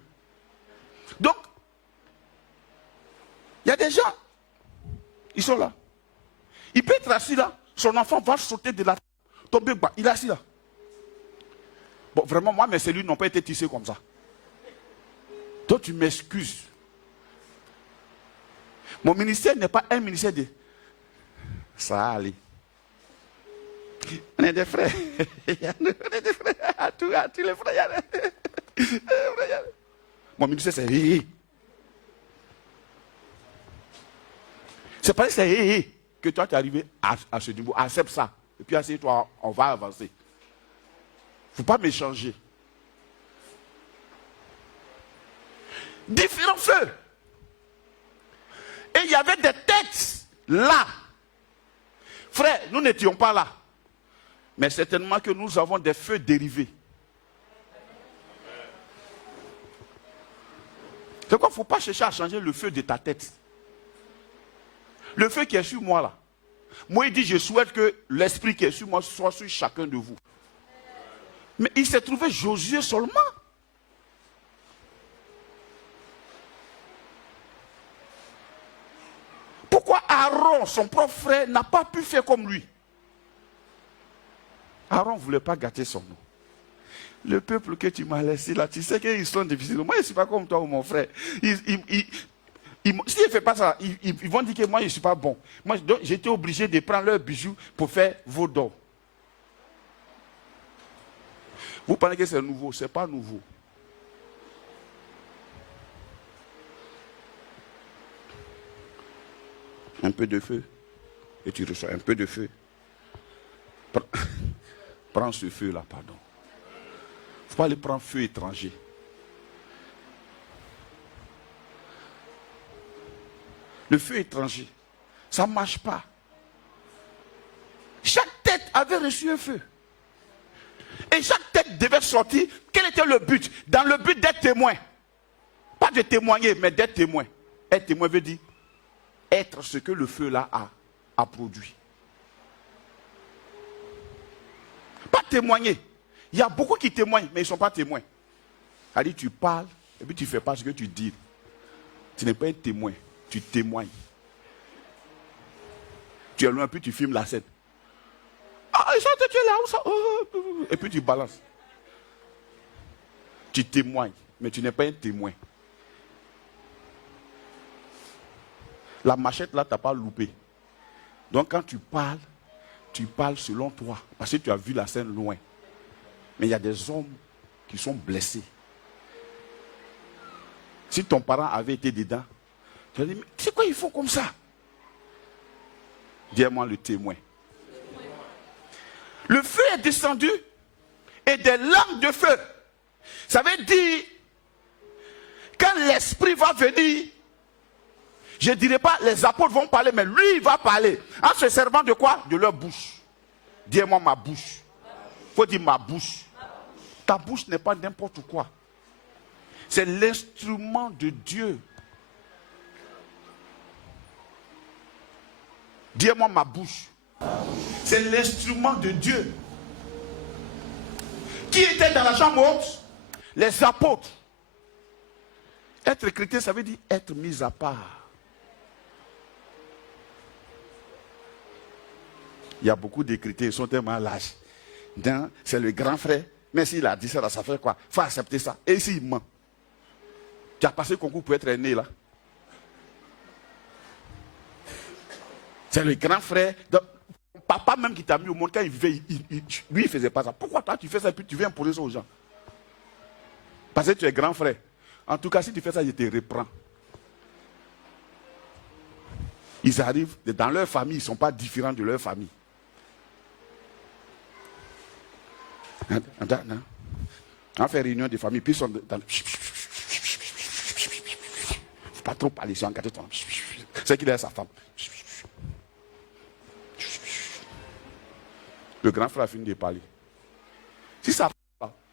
Donc, il y a des gens, ils sont là. Il peut être assis là, son enfant va sauter de la table, tomber bas, il est assis là. Bon, vraiment, moi, mes cellules n'ont pas été tissées comme ça. Donc, tu m'excuses. Mon ministère n'est pas un ministère de... Ça allez. On est des frères. On est des frères. À tous les frères. Mon ministère, c'est... C'est pas que c'est que toi, tu es arrivé à ce niveau. Accepte ça. Et puis, assieds-toi, on va avancer. Il ne faut pas m'échanger. Différents feux. Et il y avait des têtes là. Frère, nous n'étions pas là. Mais certainement que nous avons des feux dérivés. C'est pourquoi il ne faut pas chercher à changer le feu de ta tête. Le feu qui est sur moi là. Moi, il dit, je souhaite que l'esprit qui est sur moi soit sur chacun de vous. Mais il s'est trouvé Josué seulement. Pourquoi Aaron, son propre frère, n'a pas pu faire comme lui? Aaron ne voulait pas gâter son nom. Le peuple que tu m'as laissé là, tu sais qu'ils sont difficiles. Moi, je ne suis pas comme toi ou mon frère. S'ils ne font pas ça, ils vont dire que moi, je ne suis pas bon. Moi, j'étais obligé de prendre leurs bijoux pour faire vos dons. Vous pensez que c'est nouveau? Ce n'est pas nouveau. Un peu de feu. Et tu reçois un peu de feu. Prends ce feu-là, pardon. Il ne faut pas aller prendre feu étranger. Le feu étranger, ça ne marche pas. Chaque tête avait reçu un feu. Et chaque tête devait sortir. Quel était le but? Dans le but d'être témoin. Pas de témoigner, mais d'être témoin. Être témoin veut dire être ce que le feu là a produit. Pas témoigner. Il y a beaucoup qui témoignent, mais ils ne sont pas témoins. C'est-à-dire, tu parles, et puis tu ne fais pas ce que tu dis. Tu n'es pas un témoin, tu témoignes. Tu es loin, puis tu filmes la scène. Ah, tu es là, où ça? Et puis tu balances. Tu témoignes, mais tu n'es pas un témoin. La machette là, tu n'as pas loupé. Donc quand tu parles selon toi. Parce que tu as vu la scène loin. Mais il y a des hommes qui sont blessés. Si ton parent avait été dedans, tu vas dire, mais c'est quoi ils font comme ça? Dis-moi le témoin. Le feu est descendu et des langues de feu. Ça veut dire, quand l'esprit va venir, je ne dirais pas les apôtres vont parler, mais lui il va parler. En se servant de quoi? De leur bouche. Dis-moi ma bouche. Il faut dire ma bouche. Ta bouche n'est pas n'importe quoi. C'est l'instrument de Dieu. Dis-moi ma bouche. C'est l'instrument de Dieu. Qui était dans la chambre haute? Les apôtres. Être chrétien, ça veut dire être mis à part. Il y a beaucoup de chrétiens, ils sont tellement lâches. C'est le grand frère. Mais s'il a dit ça, ça fait quoi? Il faut accepter ça. Et s'il ment? Tu as passé le concours pour être né là. C'est le grand frère. Papa même qui t'a mis au monde, quand il vivait, lui, il ne faisait pas ça. Pourquoi toi, tu fais ça et puis tu viens imposer ça aux gens? Parce que tu es grand frère. En tout cas, si tu fais ça, je te reprends. Ils arrivent, dans leur famille, ils ne sont pas différents de leur famille. On fait réunion de famille, puis ils sont dans... Il ne faut pas trop parler, c'est c'est qu'il est sa femme. Le grand frère a fini de parler. Si ça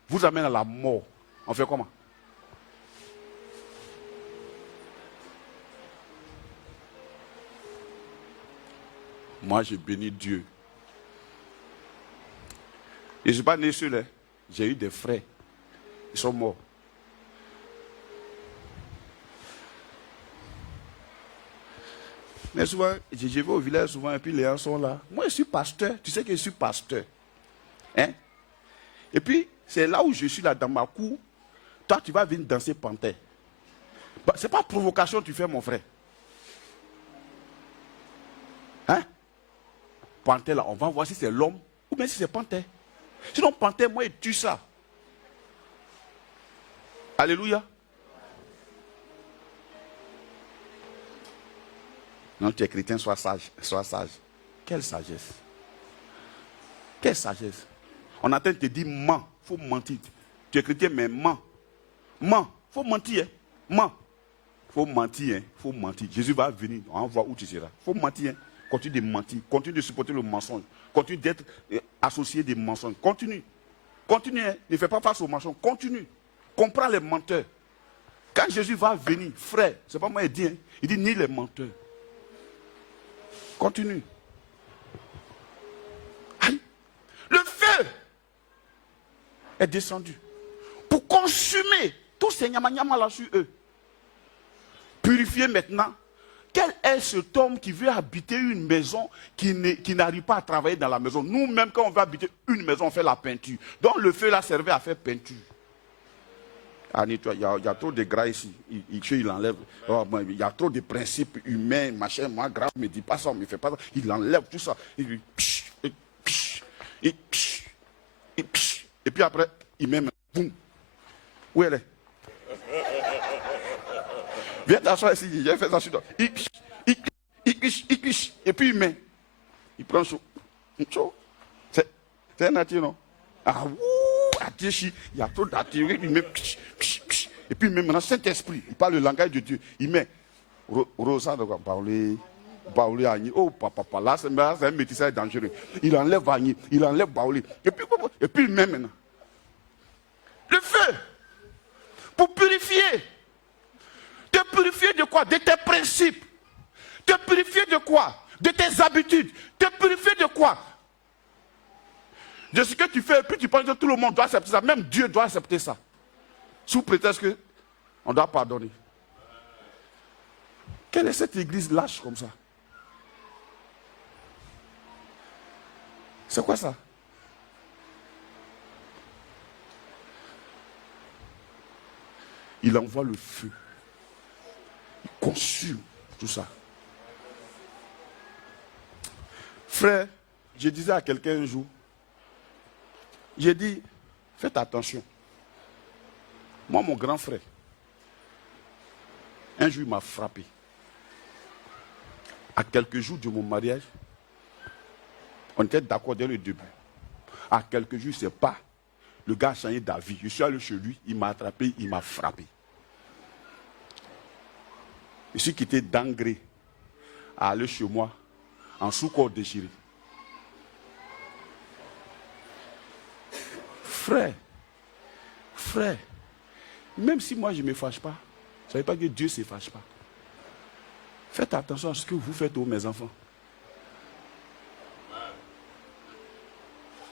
vous amène à la mort, on fait comment? Moi, je bénis Dieu. Je ne suis pas né seul. J'ai eu des frères. Ils sont morts. Mais souvent, je vais au village souvent et puis les gens sont là. Moi, je suis pasteur. Tu sais que je suis pasteur. Hein? Et puis, c'est là où je suis là dans ma cour. Toi, tu vas venir danser panthère. Ce n'est pas provocation que tu fais, mon frère. Hein? Panthère, là, on va voir si c'est l'homme ou bien si c'est panthère. Sinon, panthère, moi, il tue ça. Alléluia. Non, tu es chrétien, sois sage. Sois sage. Quelle sagesse. Quelle sagesse. On attend de te dire ment. Il faut mentir. Tu es chrétien, mais ment. Ment. Il faut mentir. Hein. Ment. Il faut mentir. Il faut mentir. Jésus va venir. On va voir où tu seras. Il faut mentir. Hein. Continue de mentir. Continue de supporter le mensonge. Continue d'être associé des mensonges. Continue. Continue. Hein. Ne fais pas face aux mensonges. Continue. Comprends les menteurs. Quand Jésus va venir, frère, c'est pas moi qui dis. Hein. Il dit ni les menteurs. Continue. Aïe. Le feu est descendu pour consumer tous ces nyama là sur eux. Purifier maintenant. Quel est cet homme qui veut habiter une maison qui n'arrive pas à travailler dans la maison? Nous-mêmes, quand on veut habiter une maison, on fait la peinture. Donc le feu là servait à faire peinture. Ah, il y a trop de gras ici. Il enlève. Oh, il y a trop de principes humains, machin. Moi, grave, ne me dit pas ça, on ne me fait pas ça. Il enlève tout ça. Il psh, et psh, et psh, et psh. Et puis après, il met. Boum. Où elle est? Viens t'asseoir ici. J'ai fait ça sur toi. Il psh. Et puis il met. Il prend chaud. Chaud. C'est un nature, non? Ah, ouh! Il y a trop d'attiré, il met et puis il met maintenant Saint-Esprit, il parle le langage de Dieu, il met Rosa de quoi parler Agni, oh papa, là c'est un métissage dangereux, il enlève Agni, il enlève Baouli, et puis il met maintenant le feu pour purifier. Te purifier de quoi? De tes principes. Te purifier de quoi? De tes habitudes. Te purifier de quoi? De ce que tu fais, et puis tu penses que tout le monde doit accepter ça. Même Dieu doit accepter ça. Sous prétexte qu'on doit pardonner. Quelle est cette église lâche comme ça? C'est quoi ça? Il envoie le feu. Il consume tout ça. Frère, je disais à quelqu'un un jour, j'ai dit, faites attention. Moi, mon grand frère, un jour, il m'a frappé. À quelques jours de mon mariage, on était d'accord dès le début. À quelques jours, je ne sais pas, le gars a changé d'avis. Je suis allé chez lui, il m'a attrapé, il m'a frappé. Je suis quitté d'Angré à aller chez moi en sous-corps déchiré. Frère, même si moi je ne me fâche pas, ça ne veut pas que Dieu ne se fâche pas. Faites attention à ce que vous faites aux mes enfants.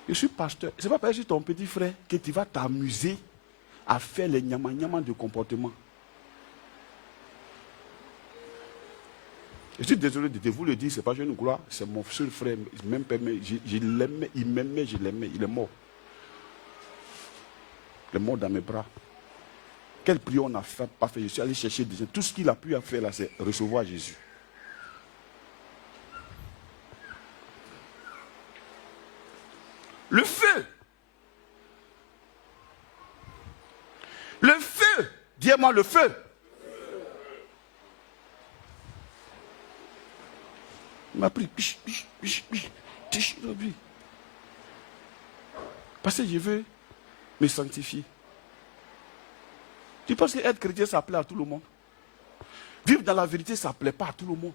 Je suis pasteur. Ce n'est pas parce que je suis ton petit frère que tu vas t'amuser à faire les nyama de comportement. Je suis désolé de vous le dire, ce n'est pas je ne crois, c'est mon seul frère, même je l'aimais, il m'aimait, je l'aimais, il est mort. Il est mort dans mes bras. Quelle prière on n'a pas fait? Je suis allé chercher des gens. Tout ce qu'il a pu faire là, c'est recevoir Jésus. Dis-moi le feu. Il m'a pris. Parce que je veux me sanctifier. Tu penses que être chrétien, ça plaît à tout le monde? Vivre dans la vérité, ça ne plaît pas à tout le monde.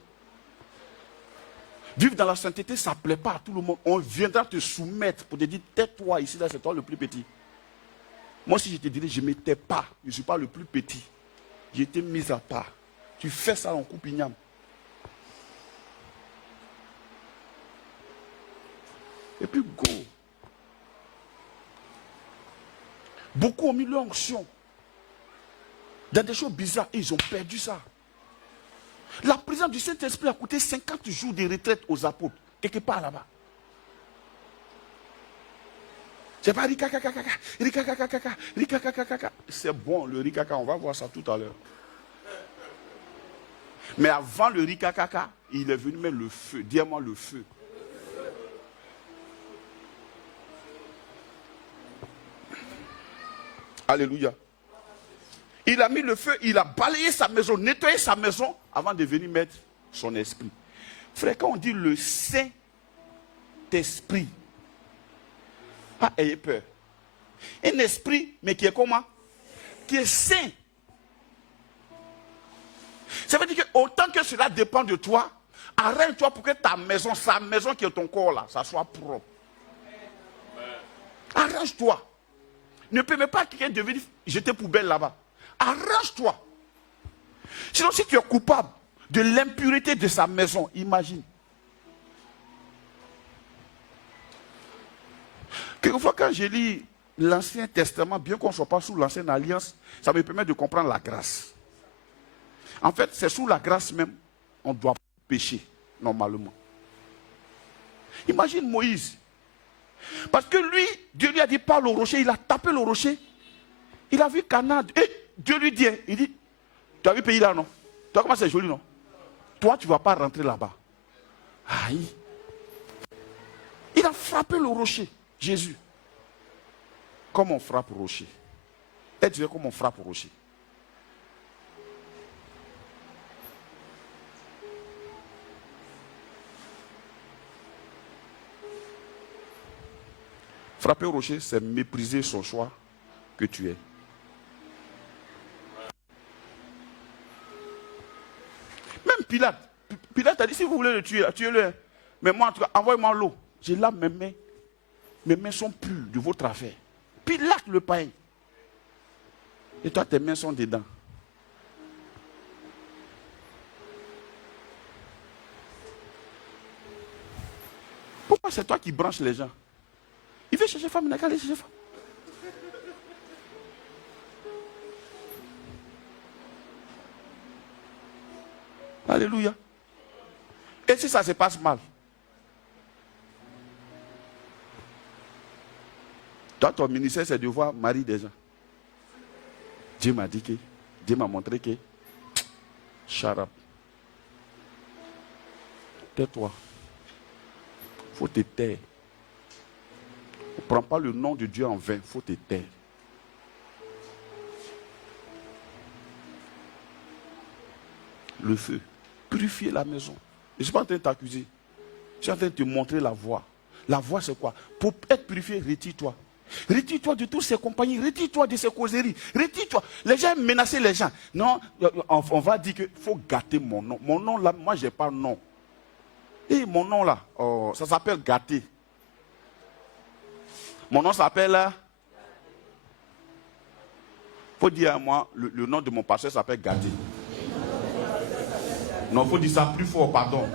Vivre dans la sainteté, ça ne plaît pas à tout le monde. On viendra te soumettre pour te dire, tais-toi ici, là, c'est toi le plus petit. Moi, si je te dirais, je ne me tais pas, je ne suis pas le plus petit. J'ai été mis à part. Tu fais ça en coupe igname. Et puis, go. Beaucoup ont mis leur onction dans des choses bizarres et ils ont perdu ça. La présence du Saint-Esprit a coûté 50 jours de retraite aux apôtres, quelque part là-bas. C'est pas rikakakaka, rikakakaka, rikakakaka. C'est bon le rikaka, on va voir ça tout à l'heure. Mais avant le rikakaka, il est venu mettre le feu. Dis-moi le feu. Alléluia. Il a mis le feu, il a balayé sa maison, nettoyé sa maison avant de venir mettre son esprit. Frère, quand on dit le Saint-Esprit, pas ayez peur. Un esprit, mais qui est comment? Qui est saint. Ça veut dire que autant que cela dépend de toi, arrête-toi pour que ta maison, sa maison qui est ton corps là, ça soit propre. Arrange-toi. Ne permets pas à quelqu'un de venir jeter poubelle là-bas. Arrange-toi. Sinon, si tu es coupable de l'impureté de sa maison, imagine. Quelquefois, quand je lis l'Ancien Testament, bien qu'on ne soit pas sous l'Ancienne Alliance, ça me permet de comprendre la grâce. En fait, c'est sous la grâce même, on doit pécher, normalement. Imagine Moïse. Parce que lui, Dieu lui a dit, parle au rocher, il a tapé le rocher. Il a vu Canaan. Et Dieu lui dit, il dit, tu as vu le pays là, non? Tu vois comment c'est joli, non? Toi, tu ne vas pas rentrer là-bas. Aïe. Il a frappé le rocher, Jésus. Comme on frappe au rocher. Et tu sais comment on frappe au rocher. Frapper au rocher, c'est mépriser son choix que tu es. Même Pilate a dit, si vous voulez le tuer, tuez-le. Mais moi, en tout cas, envoyez-moi l'eau. J'ai là mes mains. Mes mains sont pures de votre affaire. Pilate le païen. Et toi, tes mains sont dedans. Pourquoi c'est toi qui branches les gens? Il veut chercher femme, il n'a qu'à aller chercher femme. Alléluia. Et si ça se passe mal? Toi, ton ministère, c'est de voir Marie des gens. Dieu m'a dit que, Dieu m'a montré que, charab. Tais-toi. Il faut te taire. Ne prends pas le nom de Dieu en vain, il faut te taire. Le feu. Purifier la maison. Je ne suis pas en train de t'accuser. Je suis en train de te montrer la voie. La voie, c'est quoi? Pour être purifié, retire-toi. Retire-toi de tous ces compagnies. Retire-toi de ces causeries. Retire-toi. Les gens menacent les gens. Non, on va dire qu'il faut gâter mon nom. Mon nom là, moi, je n'ai pas de nom. Et mon nom là, oh, ça s'appelle gâter. Mon nom s'appelle... Il faut dire à moi, le nom de mon pasteur s'appelle gâter. Non, il faut dire ça plus fort, pardon.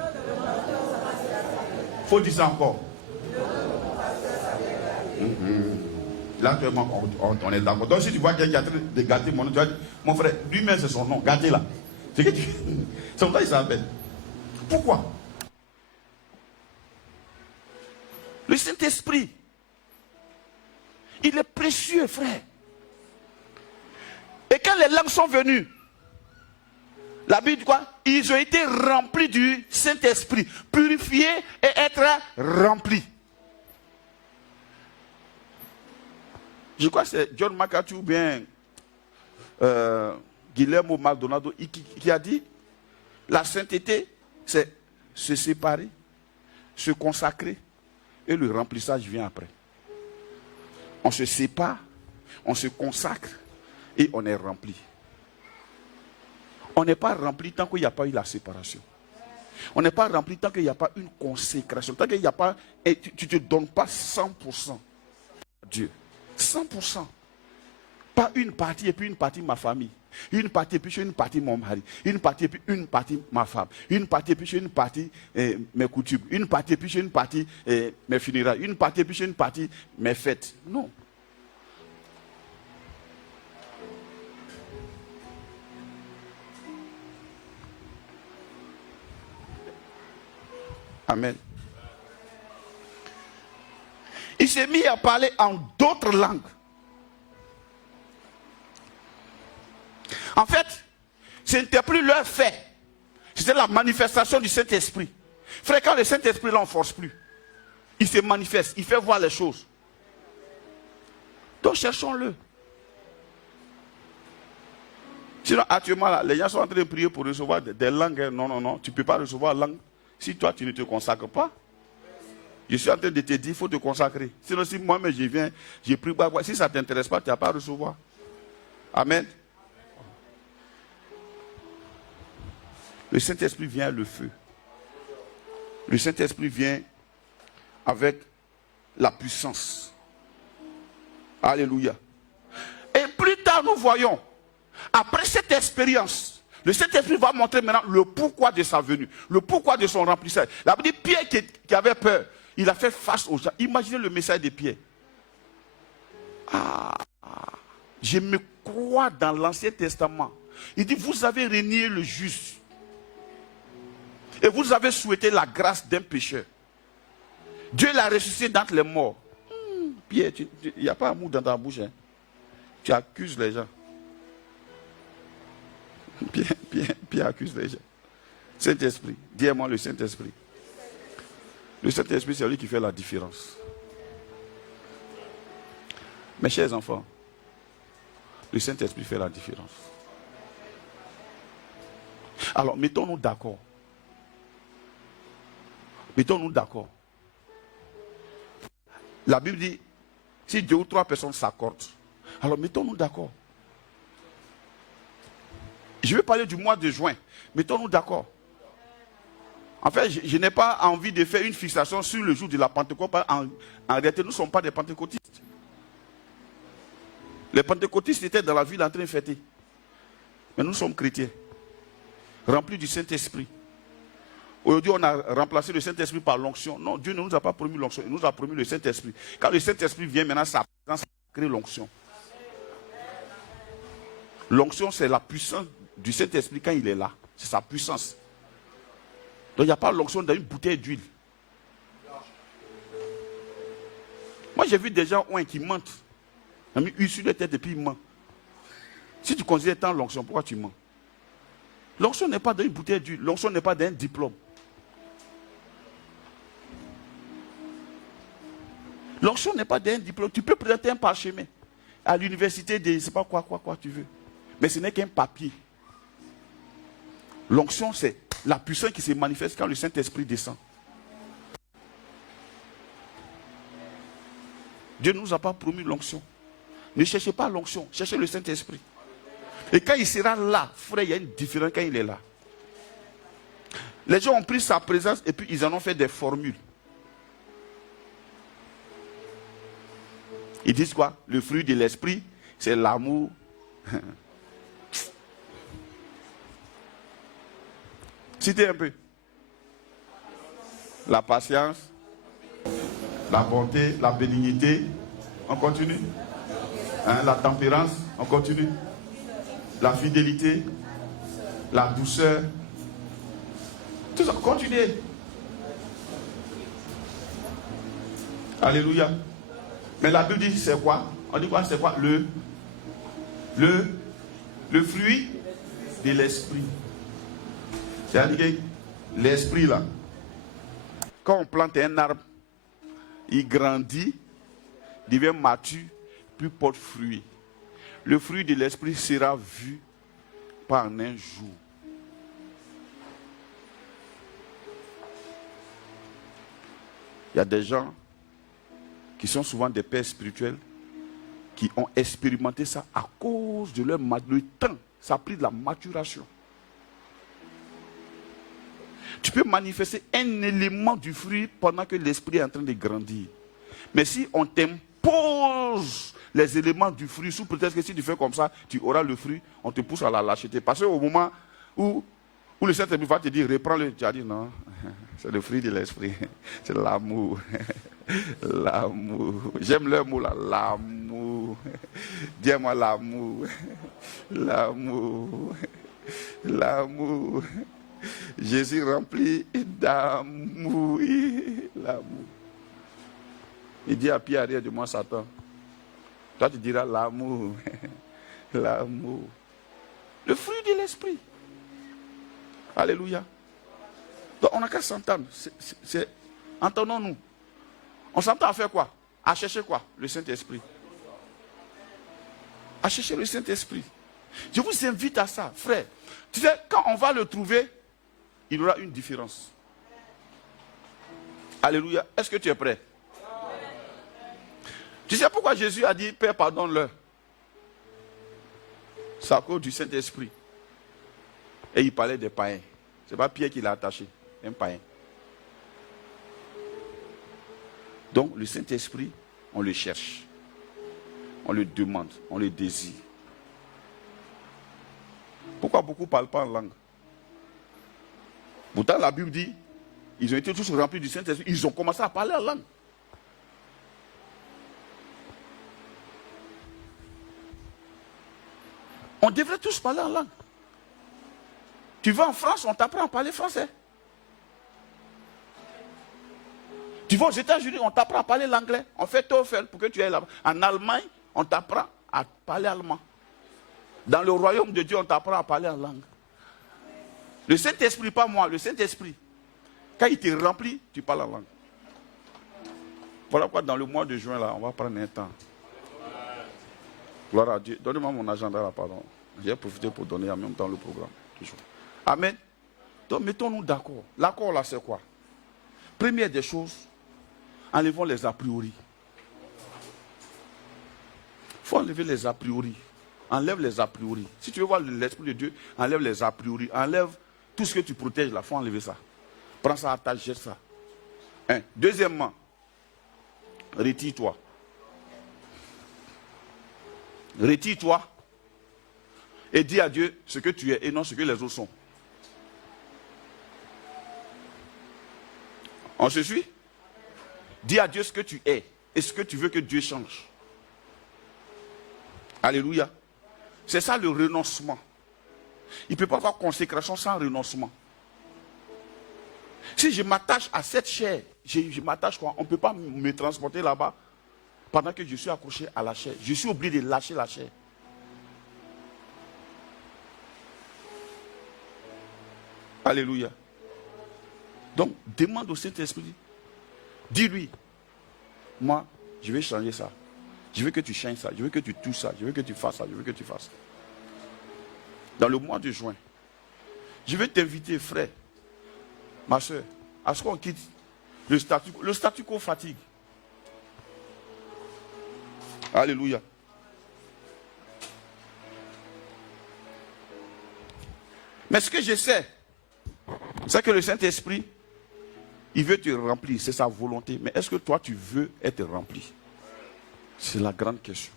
Il faut dire ça encore. Là, on est d'accord. Donc, si tu vois quelqu'un qui est en train de gâter mon nom, tu vas dire, mon frère, lui-même, c'est son nom, gâter là. C'est comme ça qu'il s'appelle. Pourquoi? Le Saint-Esprit, il est précieux, frère. Et quand les langues sont venues, la Bible dit quoi? Ils ont été remplis du Saint-Esprit, purifiés et être remplis. Je crois que c'est John MacArthur ou bien Guillermo Maldonado qui a dit, la sainteté, c'est se séparer, se consacrer, et le remplissage vient après. On se sépare, on se consacre, et on est rempli. On n'est pas rempli tant qu'il n'y a pas eu la séparation. On n'est pas rempli tant qu'il n'y a pas une consécration. Tant qu'il n'y a pas, et tu ne te donnes pas 100% à Dieu. 100%. Pas une partie et puis une partie ma famille. Une partie et puis une partie mon mari. Une partie et puis une partie ma femme. Une partie et puis une partie mes coutumes. Une partie et puis une partie mes funérailles. Une partie et puis une partie mes fêtes. Non. Amen. Il s'est mis à parler en d'autres langues. En fait, ce n'était plus leur fait. C'était la manifestation du Saint-Esprit. Frère, quand le Saint-Esprit là, on ne force plus. Il se manifeste, il fait voir les choses. Donc cherchons-le. Sinon, actuellement, là, les gens sont en train de prier pour recevoir des langues. Non, non, non, tu ne peux pas recevoir la langue si toi, tu ne te consacres pas. Je suis en train de te dire, il faut te consacrer. Sinon, si moi-même, je viens, j'ai pris, si ça ne t'intéresse pas, tu n'as pas à recevoir. Amen. Le Saint-Esprit vient le feu. Le Saint-Esprit vient avec la puissance. Alléluia. Et plus tard, nous voyons, après cette expérience, le Saint-Esprit va montrer maintenant le pourquoi de sa venue, le pourquoi de son remplissage. La Bible dit, Pierre qui avait peur, il a fait face aux gens. Imaginez le message de Pierre. Je me crois dans l'Ancien Testament. Il dit, vous avez renié le juste. Et vous avez souhaité la grâce d'un pécheur. Dieu l'a ressuscité d'entre les morts. Pierre, il n'y a pas amour dans ta bouche. Hein. Tu accuses les gens. Pierre accuse les gens. Saint-Esprit, dis-moi le Saint-Esprit. Le Saint-Esprit, c'est lui qui fait la différence. Mes chers enfants, le Saint-Esprit fait la différence. Alors, mettons-nous d'accord. Mettons-nous d'accord. La Bible dit, si 2 ou 3 personnes s'accordent, alors mettons-nous d'accord. Je vais parler du mois de juin. Mettons-nous d'accord. En fait, je n'ai pas envie de faire une fixation sur le jour de la Pentecôte. En réalité, nous ne sommes pas des pentecôtistes. Les pentecôtistes étaient dans la ville en train de fêter. Mais nous sommes chrétiens, remplis du Saint-Esprit. Aujourd'hui, on a remplacé le Saint-Esprit par l'onction. Non, Dieu ne nous a pas promis l'onction, il nous a promis le Saint-Esprit. Quand le Saint-Esprit vient maintenant, sa présence crée l'onction. L'onction, c'est la puissance du Saint-Esprit quand il est là. C'est sa puissance. Donc il n'y a pas l'onction dans une bouteille d'huile. Moi j'ai vu des gens qui mentent. Ils ont mis huile sur la tête et puis ils mentent. Si tu considères tant l'onction, pourquoi tu mens? L'onction n'est pas dans une bouteille d'huile. L'onction n'est pas dans un diplôme. L'onction n'est pas dans un diplôme. Tu peux présenter un parchemin à l'université de je ne sais pas quoi tu veux. Mais ce n'est qu'un papier. L'onction, c'est la puissance qui se manifeste quand le Saint-Esprit descend. Dieu ne nous a pas promis l'onction. Ne cherchez pas l'onction, cherchez le Saint-Esprit. Et quand il sera là, frère, il y a une différence quand il est là. Les gens ont pris sa présence et puis ils en ont fait des formules. Ils disent quoi? Le fruit de l'esprit, c'est l'amour. Citez un peu. La patience, la bonté, la bénignité. On continue. La tempérance, on continue. La fidélité, la douceur. Tout ça, continuez. Alléluia. Mais la Bible dit c'est quoi? On dit quoi? C'est quoi? Le fruit de l'esprit. C'est-à-dire que l'esprit là, quand on plante un arbre, il grandit, devient mature, puis porte fruit. Le fruit de l'esprit sera vu pas en un jour. Il y a des gens qui sont souvent des pères spirituels qui ont expérimenté ça à cause de le temps. Ça a pris de la maturation. Tu peux manifester un élément du fruit pendant que l'esprit est en train de grandir. Mais si on t'impose les éléments du fruit, sous prétexte que si tu fais comme ça, tu auras le fruit, on te pousse à la lâcheté. Parce qu'au moment où le Saint-Esprit va te dire, reprends-le, tu as dit non, c'est le fruit de l'esprit, c'est l'amour. L'amour. J'aime le mot là, l'amour. Dis-moi l'amour. L'amour. L'amour. Jésus rempli d'amour. L'amour. Il dit à pied arrière de moi, Satan. Toi, tu diras l'amour. L'amour. Le fruit de l'esprit. Alléluia. Donc, on n'a qu'à s'entendre. Entendons-nous. On s'entend à faire quoi? À chercher quoi? Le Saint-Esprit. À chercher le Saint-Esprit. Je vous invite à ça, frère. Tu sais, quand on va le trouver, il y aura une différence. Alléluia. Est-ce que tu es prêt? Tu sais pourquoi Jésus a dit, Père, pardonne-leur? C'est à cause du Saint-Esprit. Et il parlait des païens. Ce n'est pas Pierre qui l'a attaché, un païen. Donc le Saint-Esprit, on le cherche. On le demande, on le désire. Pourquoi beaucoup ne parlent pas en langue? Pourtant la Bible dit, ils ont été tous remplis du Saint-Esprit, ils ont commencé à parler en langue. On devrait tous parler en langue. Tu vas en France, on t'apprend à parler français. Tu vas aux États-Unis, on t'apprend à parler l'anglais. On fait TOEFL pour que tu ailles là-bas. En Allemagne, on t'apprend à parler allemand. Dans le royaume de Dieu, on t'apprend à parler en langue. Le Saint-Esprit, pas moi, le Saint-Esprit. Quand il te remplit, tu parles en langue. Voilà pourquoi dans le mois de juin, là, on va prendre un temps. Gloire à Dieu. Donnez-moi mon agenda là, pardon. J'ai profité pour donner en même temps le programme. Toujours. Amen. Donc mettons-nous d'accord. L'accord là, c'est quoi? Première des choses, enlevons les a priori. Il faut enlever les a priori. Enlève les a priori. Si tu veux voir l'Esprit de Dieu, enlève les a priori. Enlève tout ce que tu protèges là. Il faut enlever ça. Prends ça à ta jette ça. Deuxièmement, retire-toi. Retire-toi et dis à Dieu ce que tu es et non ce que les autres sont. On se suit? Dis à Dieu ce que tu es et ce que tu veux que Dieu change. Alléluia. C'est ça le renoncement. Il ne peut pas avoir consécration sans renoncement. Si je m'attache à cette chair, je m'attache quoi? On ne peut pas me transporter là-bas pendant que je suis accroché à la chair. Je suis obligé de lâcher la chair. Alléluia. Donc, demande au Saint-Esprit. Dis-lui, moi, je vais changer ça. Je veux que tu changes ça. Je veux que tu touches ça. Je veux que tu fasses ça. Je veux que tu fasses ça. Dans le mois de juin, je vais t'inviter, frère, ma soeur, à ce qu'on quitte le statu quo. Le statu quo fatigue. Alléluia. Mais ce que je sais, c'est que le Saint-Esprit, il veut te remplir, c'est sa volonté. Mais est-ce que toi, tu veux être rempli? C'est la grande question.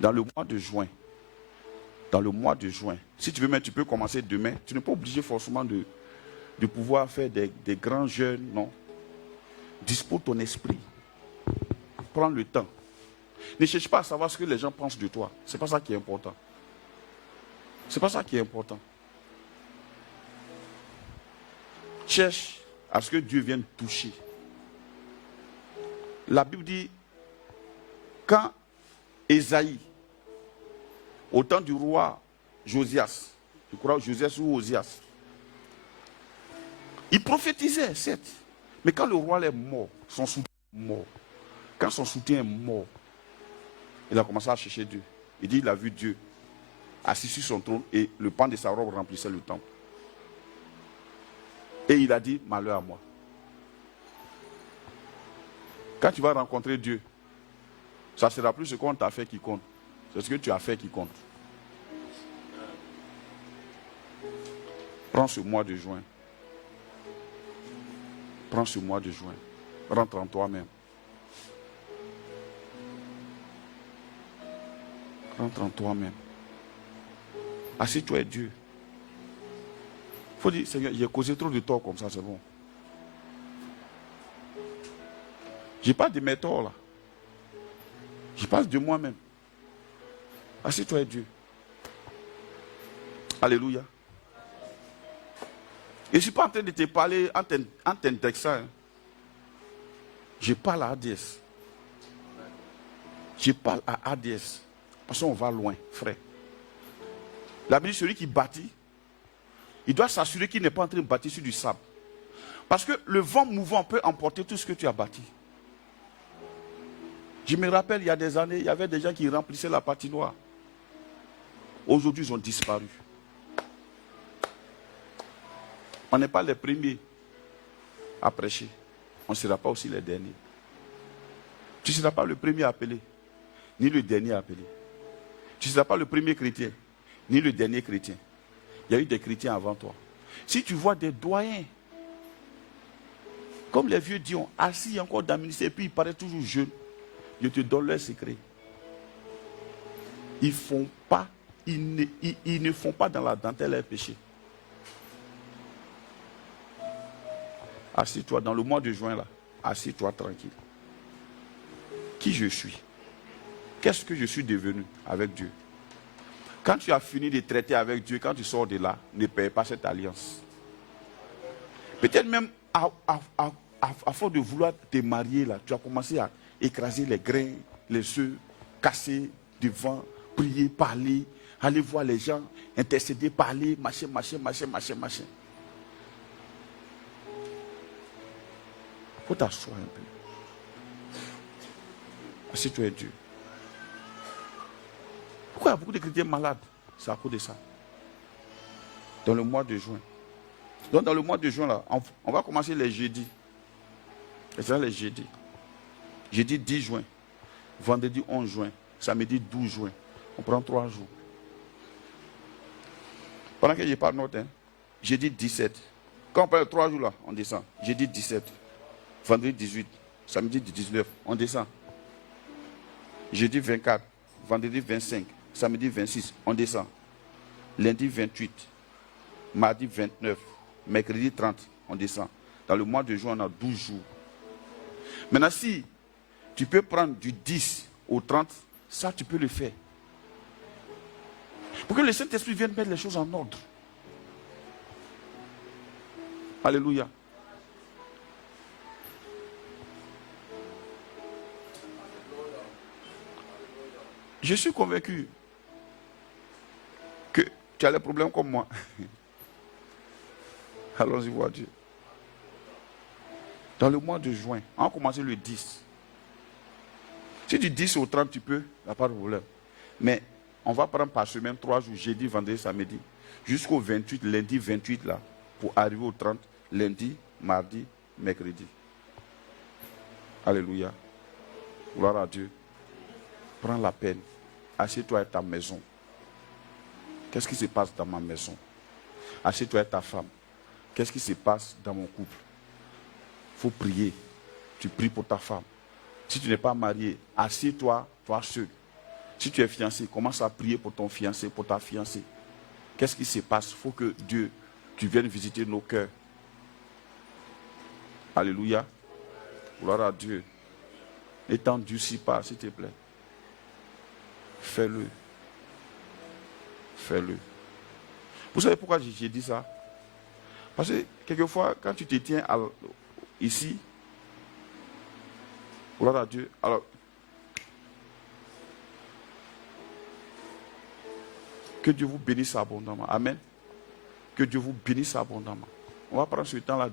Dans le mois de juin, si tu veux, mais tu peux commencer demain. Tu n'es pas obligé forcément de pouvoir faire des grands jeûnes, non. Dispose ton esprit. Prends le temps. Ne cherche pas à savoir ce que les gens pensent de toi. Ce n'est pas ça qui est important. Ce n'est pas ça qui est important. Cherche à ce que Dieu vienne toucher. La Bible dit, quand Ésaïe, au temps du roi Josias, je crois Josias ou Osias, il prophétisait, certes, mais quand le roi est mort, son soutien est mort. Quand son soutien est mort, il a commencé à chercher Dieu. Il dit, il a vu Dieu assis sur son trône et le pan de sa robe remplissait le temple. Et il a dit, malheur à moi. Quand tu vas rencontrer Dieu, ça ne sera plus ce qu'on t'a fait qui compte. C'est ce que tu as fait qui compte. Prends ce mois de juin. Prends ce mois de juin. Rentre en toi-même. Rentre en toi-même. Assieds-toi et Dieu. Il faut dire, Seigneur, j'ai causé trop de tort comme ça, c'est bon. Je parle de mes torts là. Je parle de moi-même. Assieds-toi et Dieu. Alléluia. Et je ne suis pas en train de te parler en t'indexant. Hein. Je parle à ADS. Je parle à ADS. Parce qu'on va loin, frère. La Bible dit, celui qui bâtit, il doit s'assurer qu'il n'est pas en train de bâtir sur du sable. Parce que le vent mouvant peut emporter tout ce que tu as bâti. Je me rappelle, il y a des années, il y avait des gens qui remplissaient la patinoire. Aujourd'hui, ils ont disparu. On n'est pas les premiers à prêcher. On ne sera pas aussi les derniers. Tu ne seras pas le premier appelé, ni le dernier appelé. Tu ne seras pas le premier chrétien, ni le dernier chrétien. Il y a eu des chrétiens avant toi. Si tu vois des doyens, comme les vieux Dion, assis encore dans le ministère, et puis ils paraissent toujours jeunes, je te donne leur secret. Ils ne font pas dans la dentelle leur péché. Assis-toi dans le mois de juin là. Assis-toi tranquille. Qui je suis? Qu'est-ce que je suis devenu avec Dieu? Quand tu as fini de traiter avec Dieu, quand tu sors de là, ne paye pas cette alliance. Peut-être même à force de vouloir te marier là, tu as commencé à écraser les grains, les œufs, casser devant, prier, parler, aller voir les gens, intercéder, parler, machin. Il faut t'asseoir un peu. Assieds-toi et Dieu. Pourquoi il y a beaucoup de chrétiens malades? C'est à cause de ça. Dans le mois de juin. Donc dans le mois de juin, là, on va commencer les jeudis. Et c'est les jeudis. Jeudi 10 juin. Vendredi 11 juin. Samedi 12 juin. On prend 3 jours. Pendant que je parle note, hein, jeudi 17. Quand on parle de 3 jours là, on descend. Jeudi 17. Vendredi 18. Samedi 19. On descend. Jeudi 24. Vendredi 25. Samedi 26. On descend. Lundi 28. Mardi 29. Mercredi 30. On descend. Dans le mois de juin, on a 12 jours. Maintenant, si tu peux prendre du 10 au 30, ça, tu peux le faire. Pour que le Saint-Esprit vienne mettre les choses en ordre. Alléluia. Je suis convaincu que tu as les problèmes comme moi. Allons-y voir Dieu. Dans le mois de juin, on a commencé le 10. Si du 10 au 30, tu peux, il n'y a pas de problème. Mais on va prendre par semaine 3 jours, jeudi, vendredi, samedi, jusqu'au 28, lundi 28 là, pour arriver au 30, lundi, mardi, mercredi. Alléluia. Gloire à Dieu. Prends la peine. Assieds-toi à ta maison. Qu'est-ce qui se passe dans ma maison? Assieds-toi à ta femme. Qu'est-ce qui se passe dans mon couple? Il faut prier. Tu pries pour ta femme. Si tu n'es pas marié, assieds-toi, toi seul. Si tu es fiancé, commence à prier pour ton fiancé, pour ta fiancée. Qu'est-ce qui se passe? Il faut que Dieu, tu viennes visiter nos cœurs. Alléluia. Gloire à Dieu. Ne t'endurcis pas, s'il te plaît. Fais-le. Fais-le. Vous savez pourquoi j'ai dit ça? Parce que quelquefois, quand tu te tiens ici, gloire à Dieu, alors, que Dieu vous bénisse abondamment. Amen. Que Dieu vous bénisse abondamment. On va prendre ce temps-là.